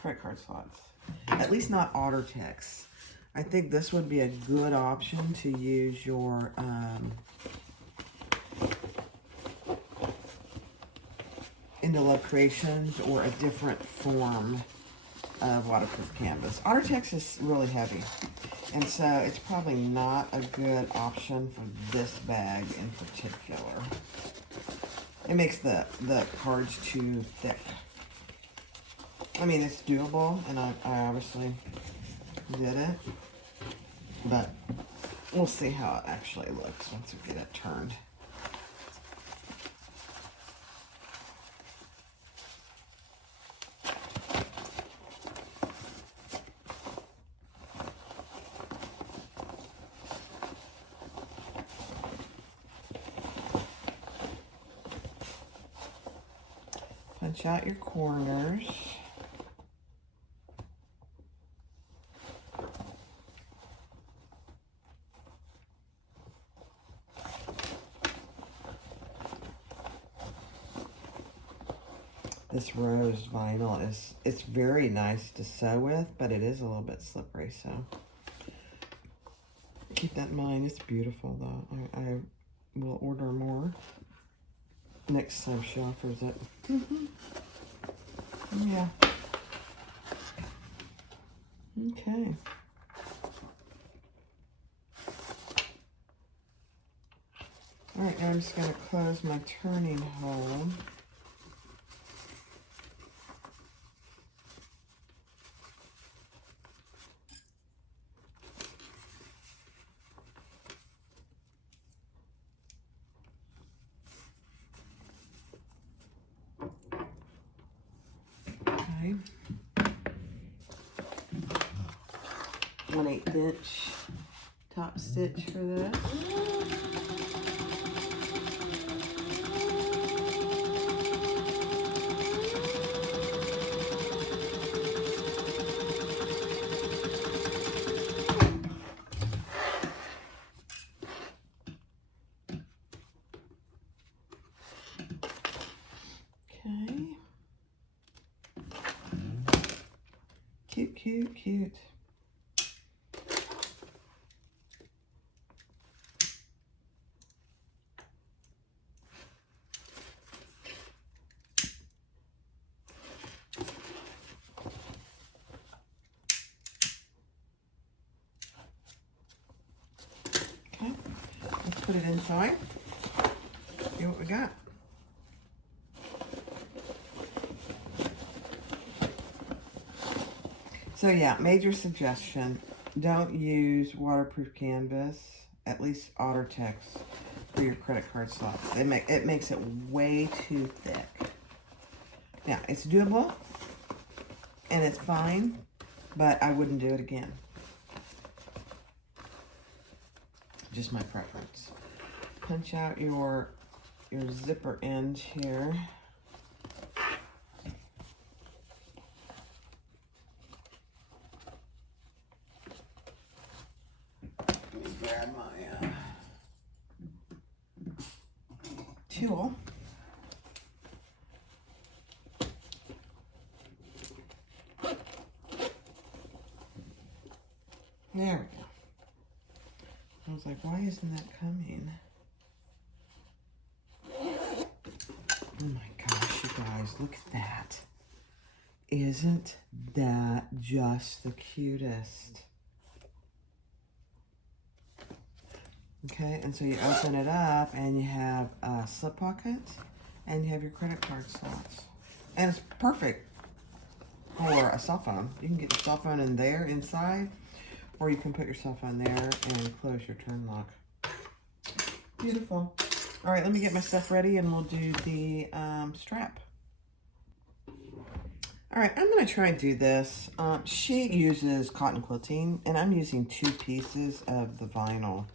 credit card slots. At least not Ottertex. I think this would be a good option to use your Into Love Creations or a different form of waterproof canvas. Ottertex is really heavy, and so it's probably not a good option for this bag in particular. It makes the cards too thick. I mean, it's doable, and I obviously did it, but we'll see how it actually looks once we get it turned. Punch out your corners. This rose vinyl it's very nice to sew with, but it is a little bit slippery, so keep that in mind. It's beautiful though. I will order more next time she offers it. Yeah. Okay. All right, now I'm just going to close my turning hole. Okay. 1/8 inch top stitch for this. Okay. Cute, cute, cute. Okay, let's put it inside. See what we got. So yeah, major suggestion, don't use waterproof canvas, at least Ottertex, for your credit card slots. It makes it way too thick. Now, it's doable, and it's fine, but I wouldn't do it again. Just my preference. Punch out your zipper end here. Grab my tool. There we go. I was like, why isn't that coming? Oh my gosh, you guys, look at that. Isn't that just the cutest? Okay, and so you open it up and you have a slip pocket and you have your credit card slots. And it's perfect for a cell phone. You can get your cell phone in there inside, or you can put your cell phone there and close your turn lock. Beautiful. All right, let me get my stuff ready and we'll do the strap. All right, I'm gonna try and do this. She uses cotton quilting and I'm using 2 pieces of the vinyl.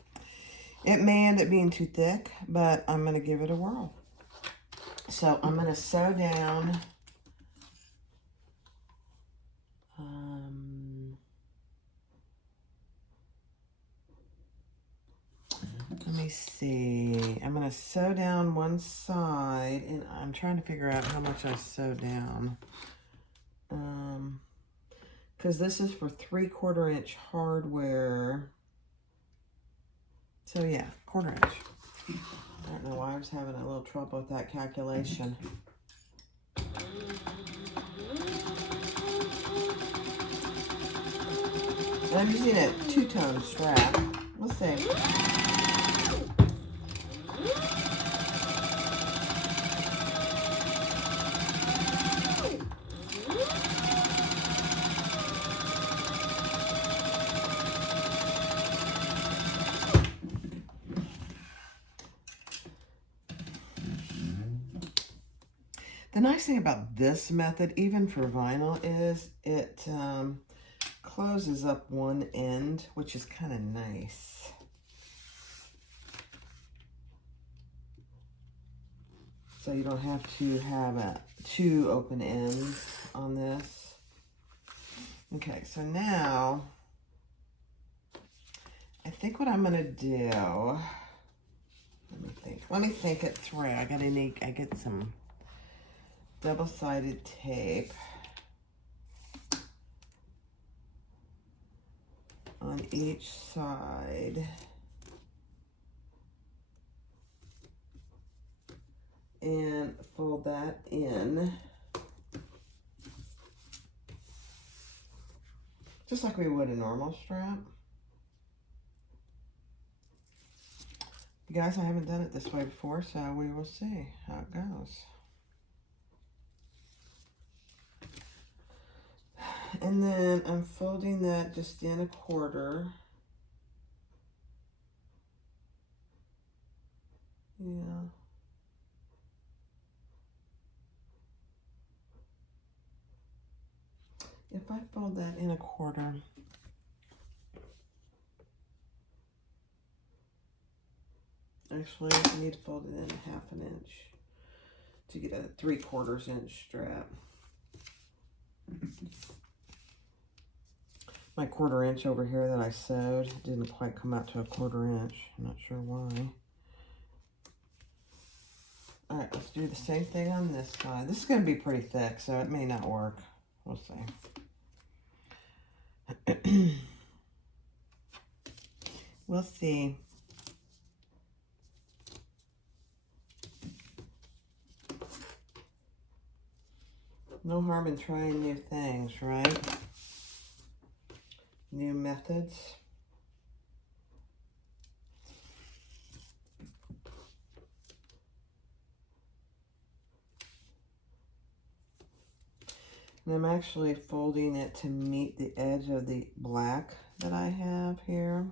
It may end up being too thick, but I'm going to give it a whirl. So I'm going to sew down let me see. I'm going to sew down one side, and I'm trying to figure out how much I sew down. because this is for 3/4 inch hardware. So yeah, 1/4 inch. I don't know why I was having a little trouble with that calculation. And I'm using a 2-tone strap. Let's see. The nice thing about this method, even for vinyl, is it closes up one end, which is kind of nice. So you don't have to have 2 open ends on this. Okay, so now I think what I'm gonna do, let me think it through. I get some double-sided tape on each side. And fold that in. Just like we would a normal strap. You guys, I haven't done it this way before, so we will see how it goes. And then I'm folding that just in 1/4. Yeah. If I fold that in 1/4, actually I need to fold it in 1/2 inch to get a 3/4 inch strap. My 1/4 inch over here that I sewed didn't quite come out to a 1/4 inch. I'm not sure why. All right, let's do the same thing on this side. This is going to be pretty thick, so it may not work. We'll see. We'll see. No harm in trying new things, right? New methods. And I'm actually folding it to meet the edge of the black that I have here.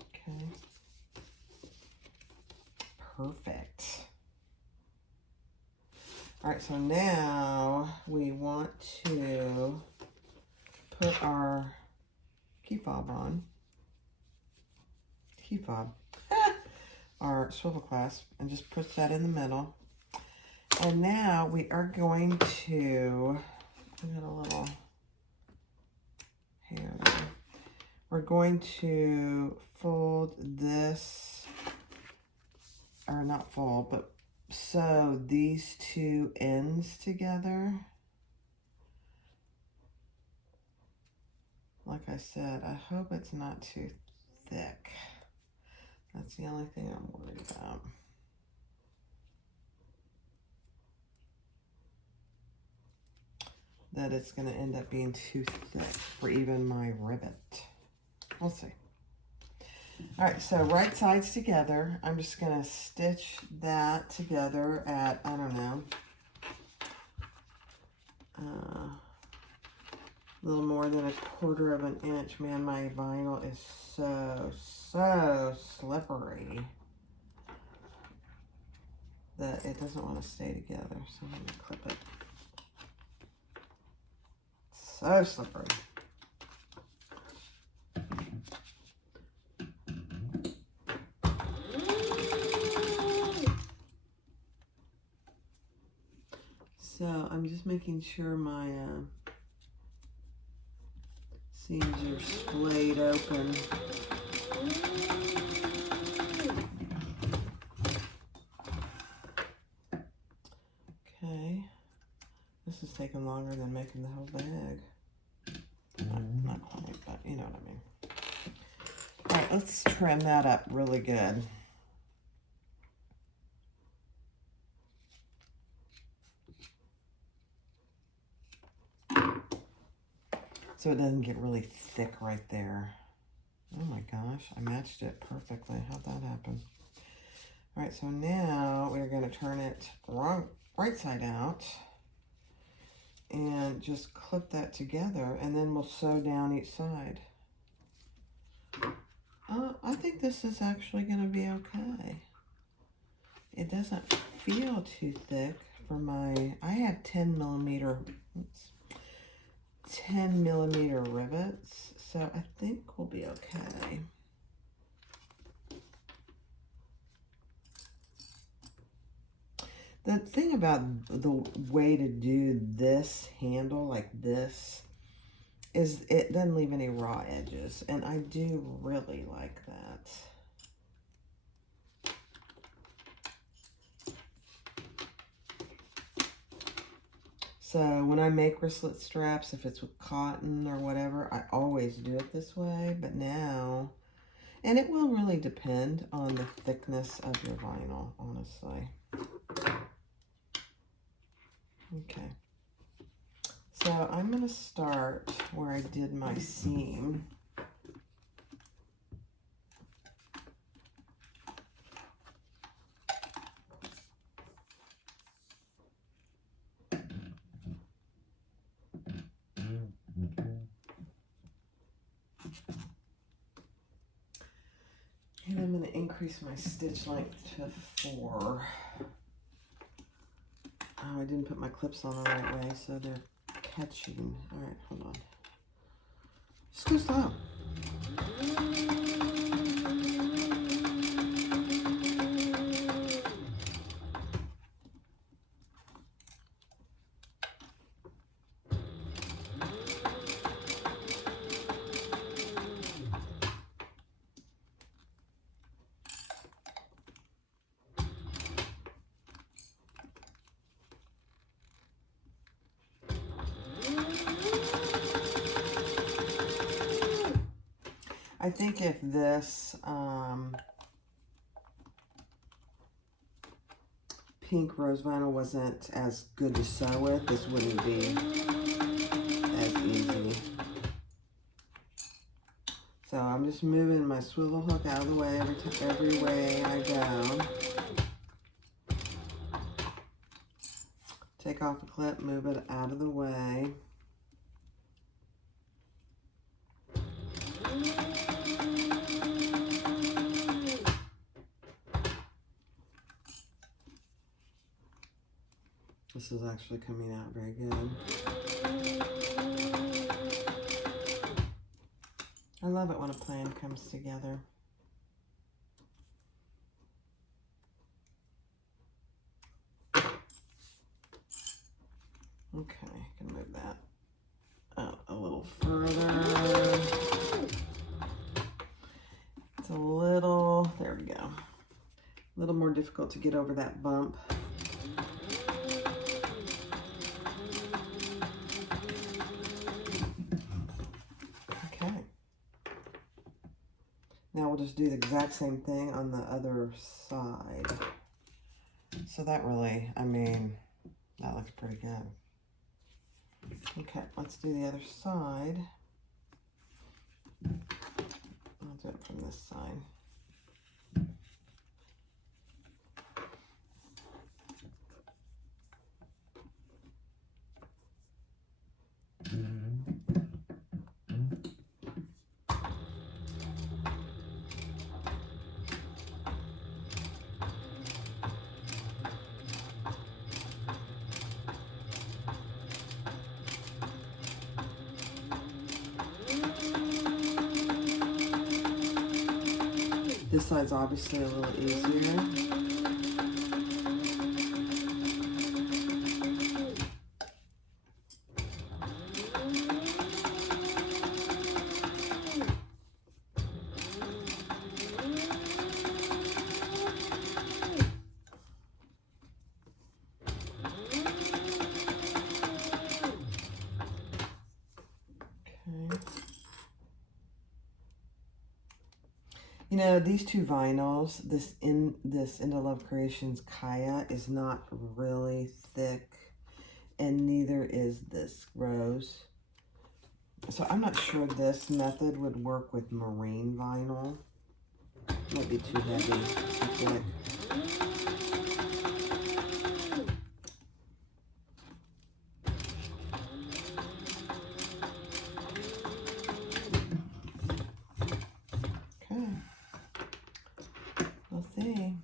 Okay. Perfect. All right, so now we want to put our key fob on. Key fob. Our swivel clasp, and just push that in the middle. And now we are going to, I got a little hair. We're going to fold this, or not fold, but sew these 2 ends together. Like I said, I hope it's not too thick. That's the only thing I'm worried about. That it's going to end up being too thick for even my ribbit. We'll see. All right, so right sides together. I'm just going to stitch that together at, I don't know, a little more than 1/4 inch. Man, my vinyl is so slippery that it doesn't want to stay together. So I'm going to clip it. So slippery. So I'm just making sure my seams are splayed open. taken longer than making the whole bag. Not quite, but you know what I mean. All right, let's trim that up really good. So it doesn't get really thick right there. Oh my gosh, I matched it perfectly. How'd that happen? All right, so now we're going to turn it right side out and just clip that together, and then we'll sew down each side. I think this is actually going to be okay. It doesn't feel too thick for my, I have 10 millimeter rivets, so I think we'll be okay. The thing about the way to do this handle like this is it doesn't leave any raw edges, and I do really like that. So when I make wristlet straps, if it's with cotton or whatever, I always do it this way, but now, and it will really depend on the thickness of your vinyl, honestly. Okay, so I'm going to start where I did my seam. And I'm going to increase my stitch length to 4. Oh, I didn't put my clips on the right way, so they're catching. All right, hold on. Just go slow. I think if this pink rose vinyl wasn't as good to sew with, this wouldn't be as easy. So I'm just moving my swivel hook out of the way every way I go. Take off a clip, move it out of the way. This is actually coming out very good. I love it when a plan comes together. Okay, I can move that out a little further. It's a little, there we go. A little more difficult to get over that bump. Now we'll just do the exact same thing on the other side. So that really, I mean, that looks pretty good. Okay, let's do the other side. I'll do it from this side. This side's obviously a little easier. You know, these two vinyls, this Into Love Creations Kaya is not really thick, and neither is this rose. So I'm not sure this method would work with marine vinyl. Might be too heavy, too thick. Okay, we'll see.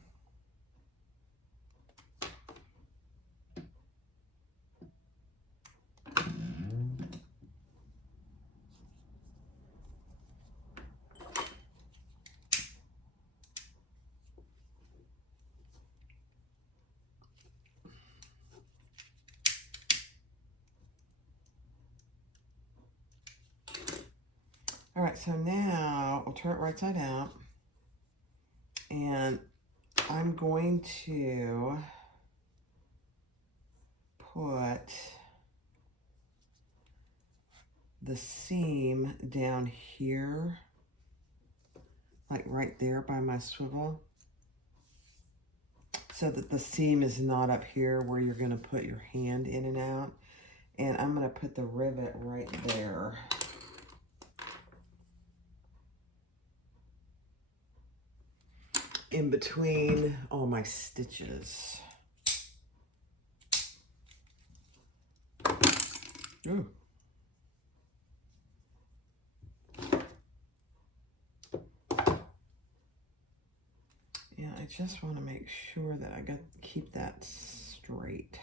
All right, so now we'll turn it right side out, and I'm going to put the seam down here, like right there by my swivel, so that the seam is not up here where you're going to put your hand in and out. And I'm going to put the rivet right there. In between all my stitches. Ooh. Yeah, I just want to make sure that I keep that straight.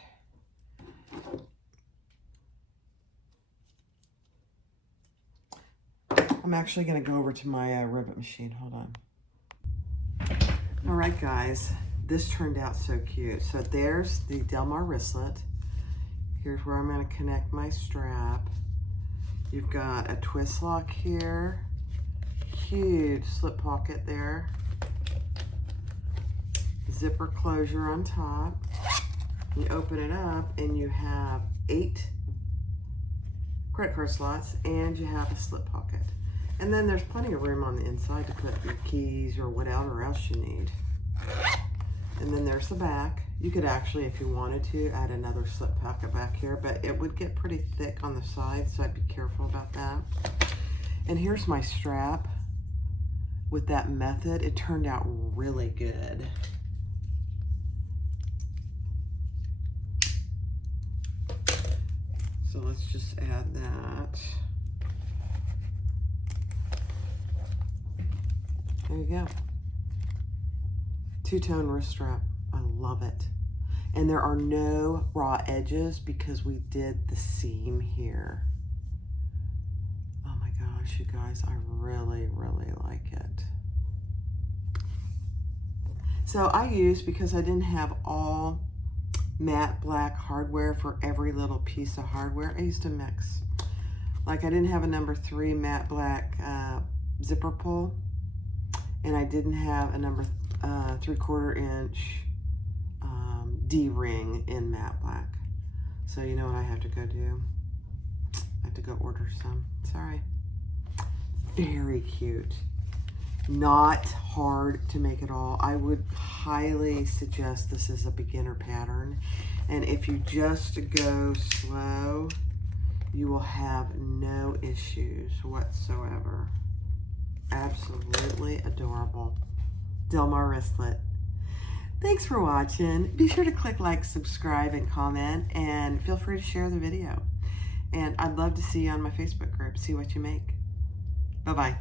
I'm actually going to go over to my rivet machine. Hold on. All right, guys, this turned out so cute. So there's the Delmar wristlet. Here's where I'm going to connect my strap. You've got a twist lock here, huge slip pocket there, zipper closure on top. You open it up and you have 8 credit card slots, and you have a slip pocket. And then there's plenty of room on the inside to put your keys or whatever else you need. And then there's the back. You could actually, if you wanted to, add another slip pocket back here, but it would get pretty thick on the side, so I'd be careful about that. And here's my strap. With that method, it turned out really good. So let's just add that. There you go. Two-tone wrist strap. I love it. And there are no raw edges because we did the seam here. Oh my gosh, you guys, I really, really like it. So I used, because I didn't have all matte black hardware for every little piece of hardware, I used a mix. Like I didn't have a number 3 matte black zipper pull, and I didn't have a number 3/4 inch D-ring in matte black. So you know what I have to go do? I have to go order some. Sorry. Very cute. Not hard to make at all. I would highly suggest this as a beginner pattern. And if you just go slow, you will have no issues whatsoever. Absolutely adorable. Delmar wristlet. Thanks for watching. Be sure to click like, subscribe, and comment, and feel free to share the video. And I'd love to see you on my Facebook group. See what you make. Bye-bye.